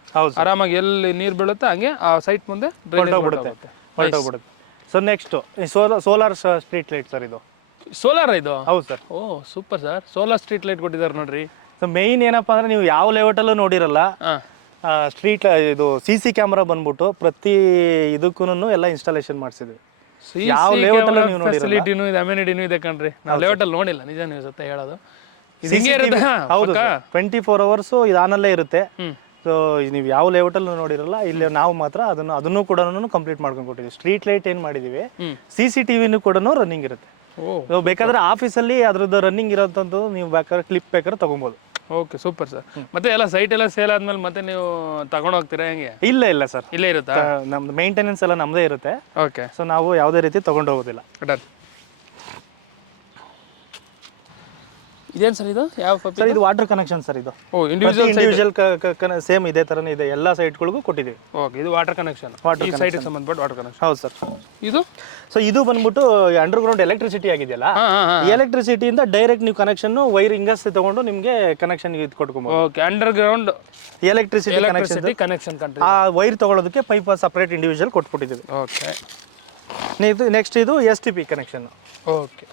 ಆರಾಮಾಗಿ ಎಲ್ಲಿ ನೀರು ಬೀಳುತ್ತೆ ಹಂಗೆ ಆ ಸೈಟ್ ಮುಂದೆ ಹೊರಟೋಗ್ಬಿಡುತ್ತೆ. So next solar street light sir. ಇದು ಸೋಲಾರ್ ಇದು? ಹೌದು sir. Oh super sir. Solar street light ಕೊಟ್ಟಿದ್ದಾರೆ ನೋಡ್ರಿ. ಸೊ ಮೇಯ್ನ್ ಏನಪ್ಪಾ ಅಂದ್ರೆ, ನೀವು ಯಾವ ಲೆವೆಟಲ್ಲೂ ನೋಡಿರಲ್ಲ, ಸ್ಟ್ರೀಟ್ ಇದು CC ಕ್ಯಾಮ್ರಾ ಬಂದ್ಬಿಟ್ಟು ಪ್ರತಿ ಇದಕ್ಕೂ ಎಲ್ಲ ಇನ್ಸ್ಟಾಲೇಷನ್ ಮಾಡಿಸಿದ್ವಿ. ಯಾವ ಲೆವೆಟಲ್ಲೂ ನೀವು ನೋಡಿರಲ್ಲ. ಫೆಸಿಲಿಟಿನೂ ಇದೆ, ಅಮ್ಯುನಿಟಿನೂ ಇದೆ ಕಣ್ರಿ. ನಾವು ಲೆವೆಟಲ್ಲಿ ನೋಡಿಲ್ಲ, ನಿಜ ನೀವು ಸತ್ತ ಹೇಳೋದು. ಹಿಂಗೆ ಇರುತ್ತೆ. ಹೌದು, 24 hours ಇದು ಆನಲ್ಲೇ ಇರುತ್ತೆ. ಸೊ ನೀವು ಯಾವ ಲೆವೆಟಲ್ಲೂ ನೋಡಿರಲ್ಲ. ಇಲ್ಲಿ ನಾವು ಮಾತ್ರ ಅದನ್ನು ಕೂಡ ಕಂಪ್ಲೀಟ್ ಮಾಡ್ಕೊಂಡು ಕೊಟ್ಟಿದ್ದೀವಿ. ಸ್ಟ್ರೀಟ್ ಲೈಟ್ ಏನು ಮಾಡಿದೀವಿ, CCTVನೂ ಕೂಡ ರನ್ನಿಂಗ್ ಇರುತ್ತೆ. ಬೇಕಾದ್ರೆ ಆಫೀಸಲ್ಲಿ ಅದ್ರದ್ದು ರನ್ನಿಂಗ್ ಇರೋಂಥದ್ದು ನೀವು ಬೇಕಾದ್ರೆ ಕ್ಲಿಪ್ ಬೇಕಾದ್ರೆ ತಗೊಬೋದು. Okay super sir. ಮತ್ತೆ ಎಲ್ಲ ಸೈಟ್ ಎಲ್ಲ ಸೇಲ್ ಆದ್ಮೇಲೆ ಮತ್ತೆ ನೀವು ತಗೊಂಡು ಹೋಗ್ತೀರಾ ಹೆಂಗೆ? ಇಲ್ಲ ಸರ್, ಇಲ್ಲೇ ಇರುತ್ತಾ? ನಮ್ದು ಮೇಂಟೆನೆನ್ಸ್ ಎಲ್ಲ ನಮ್ಮದೇ ಇರುತ್ತೆ. ಓಕೆ. ಸೊ ನಾವು ಯಾವುದೇ ರೀತಿ ತಗೊಂಡು ಹೋಗೋದಿಲ್ಲ. ಡನ್. ಇದೇನು ಸರ್ ಇದು? ಯಾವ ಪೈಪ್ ಸರ್? ಇದು ವಾಟರ್ ಕನೆಕ್ಷನ್ ಸರ್. ಇದು ಇಂಡಿವಿಜುವಲ್ ಸೇಮ್ ಇದೇ ತರನೇ ಇದೆ, ಎಲ್ಲ ಸೈಟ್ಗಳಿಗೂ ಕೊಟ್ಟಿದ್ದೀವಿ. ಓಕೆ. ಇದು ವಾಟರ್ ಕನೆಕ್ಷನ್, ಈ ಸೈಟ್ಗೆ ಸಂಬಂಧಪಟ್ಟ ವಾಟರ್ ಕನೆಕ್ಷನ್. ಹೌದು ಸರ್. ಇದು ಇದು ಬಂದ್ಬಿಟ್ಟು ಅಂಡರ್ಗ್ರೌಂಡ್ ಎಲೆಕ್ಟ್ರಿಸಿಟಿ ಆಗಿದೆಯಲ್ಲ, ಈ ಎಲೆಕ್ಟ್ರಿಸಿಟಿಯಿಂದ ಡೈರೆಕ್ಟ್ ನೀವು ಕನೆಕ್ಷನ್ ವೈರ್ ಹಿಂಗಸ್ ತಗೊಂಡು ನಿಮಗೆ ಕನೆಕ್ಷನ್ ಇದು ಕೊಟ್ಕೊಬಹುದು. ಓಕೆ. ಅಂಡರ್ಗ್ರೌಂಡ್ ಎಲೆಕ್ಟ್ರಿಸಿಟಿ ಕನೆಕ್ಷನ್ ಆ ವೈರ್ ತಗೊಳ್ಳೋದಕ್ಕೆ ಪೈಪ್ ಸಪರೇಟ್ ಇಂಡಿವಿಜುವಲ್ ಕೊಟ್ಬಿಟ್ಟಿದ್ದೀವಿ. ಓಕೆ. ನೆಕ್ಸ್ಟ್ ಇದು STP ಕನೆಕ್ಷನ್. ಓಕೆ.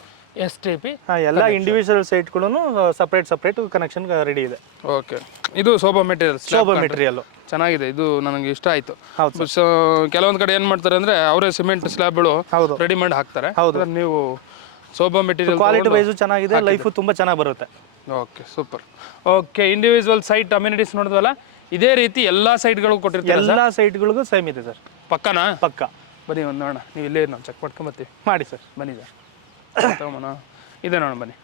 STP ಎಲ್ಲ ಇಂಡಿವಿಜುವಲ್ ಸೈಟ್ಗಳನ್ನು ಸಪರೇಟ್ ಕನೆಕ್ಷನ್ ರೆಡಿ ಇದೆ. ಓಕೆ. ಇದು ಸೋಬಾ ಮೆಟೀರಿಯಲ್ ಚೆನ್ನಾಗಿದೆ. ಇದು ನನಗೆ ಇಷ್ಟ ಆಯ್ತು. ಕೆಲವೊಂದು ಕಡೆ ಏನ್ ಮಾಡ್ತಾರೆ ಅಂದ್ರೆ ಅವರೇ ಸಿಮೆಂಟ್ ಸ್ಲ್ಯಾಬ್ಗಳು ರೆಡಿ ಮಾಡಿ ಹಾಕ್ತಾರೆ. ನೀವು ಸೋಬಾ ಮೆಟೀರಿಯಲ್ ಕ್ವಾಲಿಟಿ ವೈಸ್ ಚೆನ್ನಾಗಿದೆ, ಲೈಫ್ ತುಂಬಾ ಚೆನ್ನಾಗಿ ಬರುತ್ತೆ. Okay super. Okay. Individual site amenities ನೋಡಿದ್ವಲ್ಲ, ಇದೇ ರೀತಿ ಎಲ್ಲಾ ಸೈಟ್ಗಳಿಗೂ ಕೊಟ್ಟಿರ್ತಾರೆ? ಎಲ್ಲಾ ಸೈಟ್ಗಳಿಗೂ ಸೇಮ್ ಇದೆ ಸರ್. ಪಕ್ಕನಾ? ಪಕ್ಕ. ಬನ್ನಿ ಒಂದು ನೋಡೋಣ. ನೀವು ಇಲ್ಲೇ ನಾವು ಚೆಕ್ ಮಾಡ್ಕೊಂಬತ್ತೀವಿ. ಮಾಡಿ ಸರ್. ಬನ್ನಿ ಸರ್, ತಗೊಂಬನ. ಇದೆ ನೋಡೋಣ ಬನ್ನಿ.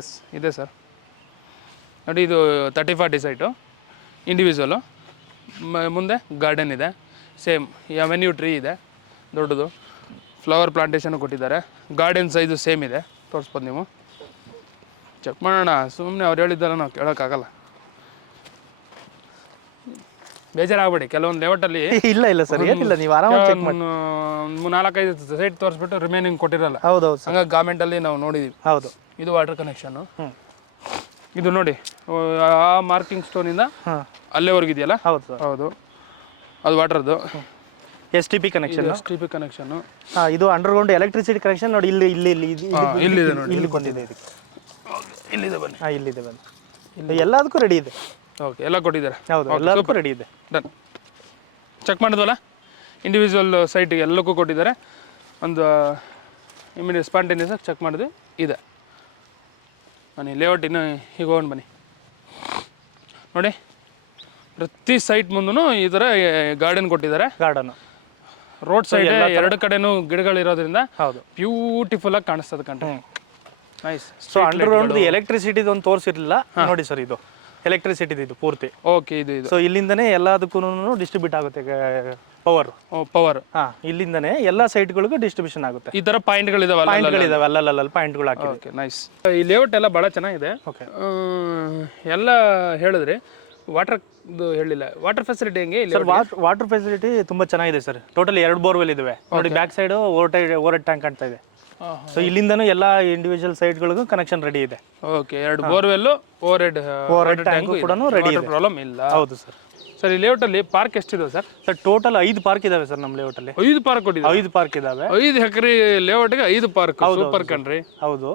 ಎಸ್ ಇದೆ ಸರ್. ನೋಡಿ, ಇದು 30-40 ಸೈಟು ಇಂಡಿವಿಜುವಲು. ಮುಂದೆ ಗಾರ್ಡನ್ ಇದೆ, ಸೇಮ್ ಅವೆನ್ಯೂ ಟ್ರೀ ಇದೆ ದೊಡ್ಡದು. ಫ್ಲವರ್ ಪ್ಲಾಂಟೇಶನ್ ಕೊಟ್ಟಿದ್ದಾರೆ. ಗಾರ್ಡನ್ ಸೈಜು ಸೇಮ್ ಇದೆ, ತೋರಿಸ್ಬೋದು ನೀವು. ಚೆಕ್ ಮಾಡೋಣ. ಸುಮ್ಮನೆ ಅವ್ರು ಹೇಳಿದ್ದಲ್ಲ ನಾವು ಕೇಳೋಕ್ಕಾಗಲ್ಲ. ಬೇಜಾರಾಗಬೇಡಿ, ಕೆಲವೊಂದು ಲೇಔಟಲ್ಲಿ ಇಲ್ಲ ಸರ್, ಏನಿಲ್ಲ, ನೀವು ಆರಾಮಾಗಿ ಚೆಕ್ ಮಾಡಿ. 4-5 ಸೈಟ್ ತೋರಿಸ್ಬಿಟ್ಟು ರಿಮೈನಿಂಗ್ ಕೊಟ್ಟಿರಲ್ಲ. ಹೌದೌದು. ಹಂಗಾಗಿ ಗೌರ್ಮೆಂಟಲ್ಲಿ ನಾವು ನೋಡಿದ್ದೀವಿ. ಹೌದು. ಇದು ವಾಟರ್ ಕನೆಕ್ಷನ್ನು. ಇದು ನೋಡಿ, ಆ ಮಾರ್ಕಿಂಗ್ ಸ್ಟೋನಿಂದ ಅಲ್ಲೇವರೆಗಿದೆಯಲ್ಲ? ಹೌದು ಸರ್. ಹೌದು, ಅದು ವಾಟರ್ದು STP ಕನೆಕ್ಷನ್. STP connection. ಇದು ಅಂಡರ್ಗ್ರೌಂಡ್ ಎಲೆಕ್ಟ್ರಿಸಿಟಿ ಕನೆಕ್ಷನ್. ನೋಡಿ, ಇಲ್ಲಿದೆ ನೋಡಿ, ಇಲ್ಲಿ ಬಂದಿದೆ. ಇಲ್ಲಿದೆ ಬನ್ನಿ. ಇಲ್ಲಿದೆ ಬನ್ನಿ. ಎಲ್ಲದಕ್ಕೂ ರೆಡಿ ಇದೆ. ಓಕೆ, ಎಲ್ಲ ಕೊಟ್ಟಿದ್ದಾರೆ. ಹೌದು, ಎಲ್ಲದಕ್ಕೂ ರೆಡಿ ಇದೆ. ಡನ್. ಚೆಕ್ ಮಾಡಿದ್ವಲ್ಲ, ಇಂಡಿವಿಜುವಲ್ ಸೈಟಿಗೆ ಎಲ್ಲಕ್ಕೂ ಕೊಟ್ಟಿದ್ದಾರೆ. ಒಂದು ಇಮಿಡಿಯೇಟ್ ಸ್ಪಾಂಟೇನಿಯಸ್ ಚೆಕ್ ಮಾಡಿದ್ವಿ. ಇದೆ ಬನ್ನಿ, ಲೇಔಟ್ ಇನ್ನು ಹೀಗೆ ಹೋಗೋಣ ಬನ್ನಿ. ನೋಡಿ, ಪ್ರತಿ ಸೈಟ್ ಮುಂದೂ ಈ ಥರ ಗಾರ್ಡನ್ ಕೊಟ್ಟಿದ್ದಾರೆ. ರೋಡ್ ಸೈಡ್ ಎರಡು ಕಡೆನೂ ಗಿಡಗಳಿರೋದ್ರಿಂದ ಬ್ಯೂಟಿಫುಲ್ ಆಗಿ ಕಾಣಿಸ್ತದೆ ಕಣ್ರಿ. ನೈಸ್. ಸೊ ಅಂಡರ್ಗ್ರೌಂಡ್ ಎಲೆಕ್ಟ್ರಿಸಿಟಿ ಒಂದು ತೋರಿಸಿರ್ಲಿಲ್ಲ ನೋಡಿ ಸರ್. ಇದು ಎಲೆಕ್ಟ್ರಿಸಿಟಿ ಇದು ಪೂರ್ತಿ. ಓಕೆ. ಇದು ಸೊ ಇಲ್ಲಿಂದನೇ ಎಲ್ಲದಕ್ಕೂ ಡಿಸ್ಟ್ರಿಬ್ಯೂಟ್ ಆಗುತ್ತೆ ಪವರ್. ಇಲ್ಲಿಂದನೇ ಎಲ್ಲ ಸೈಟ್ಗಳಿಗೂ ಡಿಸ್ಟ್ರಿಬ್ಯೂಷನ್ ಆಗುತ್ತೆ. ಈ ತರ ಪಾಯಿಂಟ್ಗಳಿದಾವೆ, ಅಲ್ಲಲ್ಲ ಪಾಯಿಂಟ್ಗಳು ಹಾಕಿ. Okay, nice. ಈ ಲೇಔಟ್ ಎಲ್ಲ ಭಾಳ ಚೆನ್ನಾಗಿದೆ. ಓಕೆ. ಎಲ್ಲ ಹೇಳಿದ್ರಿ. ವಾಟರ್ ಹೇಳಿಲ್ಲ. ವಾಟರ್ ಫೆಸಿಲಿಟಿ ಹೆಂಗೆ ಇಲ್ಲಿ? ವಾಟರ್ ಫೆಸಿಲಿಟಿ ತುಂಬಾ ಚೆನ್ನಾಗಿದೆ ಸರ್. ಟೋಟಲ್ 2 ಬೋರ್ವೆಲ್ ಇದಾವೆ ನೋಡಿ. ಬ್ಯಾಕ್ ಸೈಡ್ ಓವರ್ ಟ್ಯಾಂಕ್ ಕಾಣ್ತಾ ಇದೆ. ಸೊ ಇಲ್ಲಿಂದನೂ ಎಲ್ಲ ಇಂಡಿವಿಜುವಲ್ ಸೈಟ್ಗಳಿಗೂ ಕನೆಕ್ಷನ್ ರೆಡಿ ಇದೆ. Okay. 2 borewell, over head tank ಕೂಡ ರೆಡಿ ಇದೆ. ಪ್ರಾಬ್ಲಮ್ ಇಲ್ಲ. ಹೌದು ಸರ್. ಸರ್ ಈ ಲೇಔಟಲ್ಲಿ ಪಾರ್ಕ್ ಎಷ್ಟಿದೆ ಸರ್? ಸರ್ ಟೋಟಲ್ 5 ಪಾರ್ಕ್ ಇದಾವೆ ಸರ್ ನಮ್ಮ ಲೇಔಟಲ್ಲಿ. 5 ಪಾರ್ಕ್ ಕೊಟ್ಟಿದ್ದಾರೆ. 5 ಪಾರ್ಕ್ ಇದಾವೆ. 5 ಎಕರೆ ಲೇಔಟ್ಗೆ 5 ಪಾರ್ಕ್. ಸೂಪರ್ ಕಣ್ರಿ. ಹೌದು.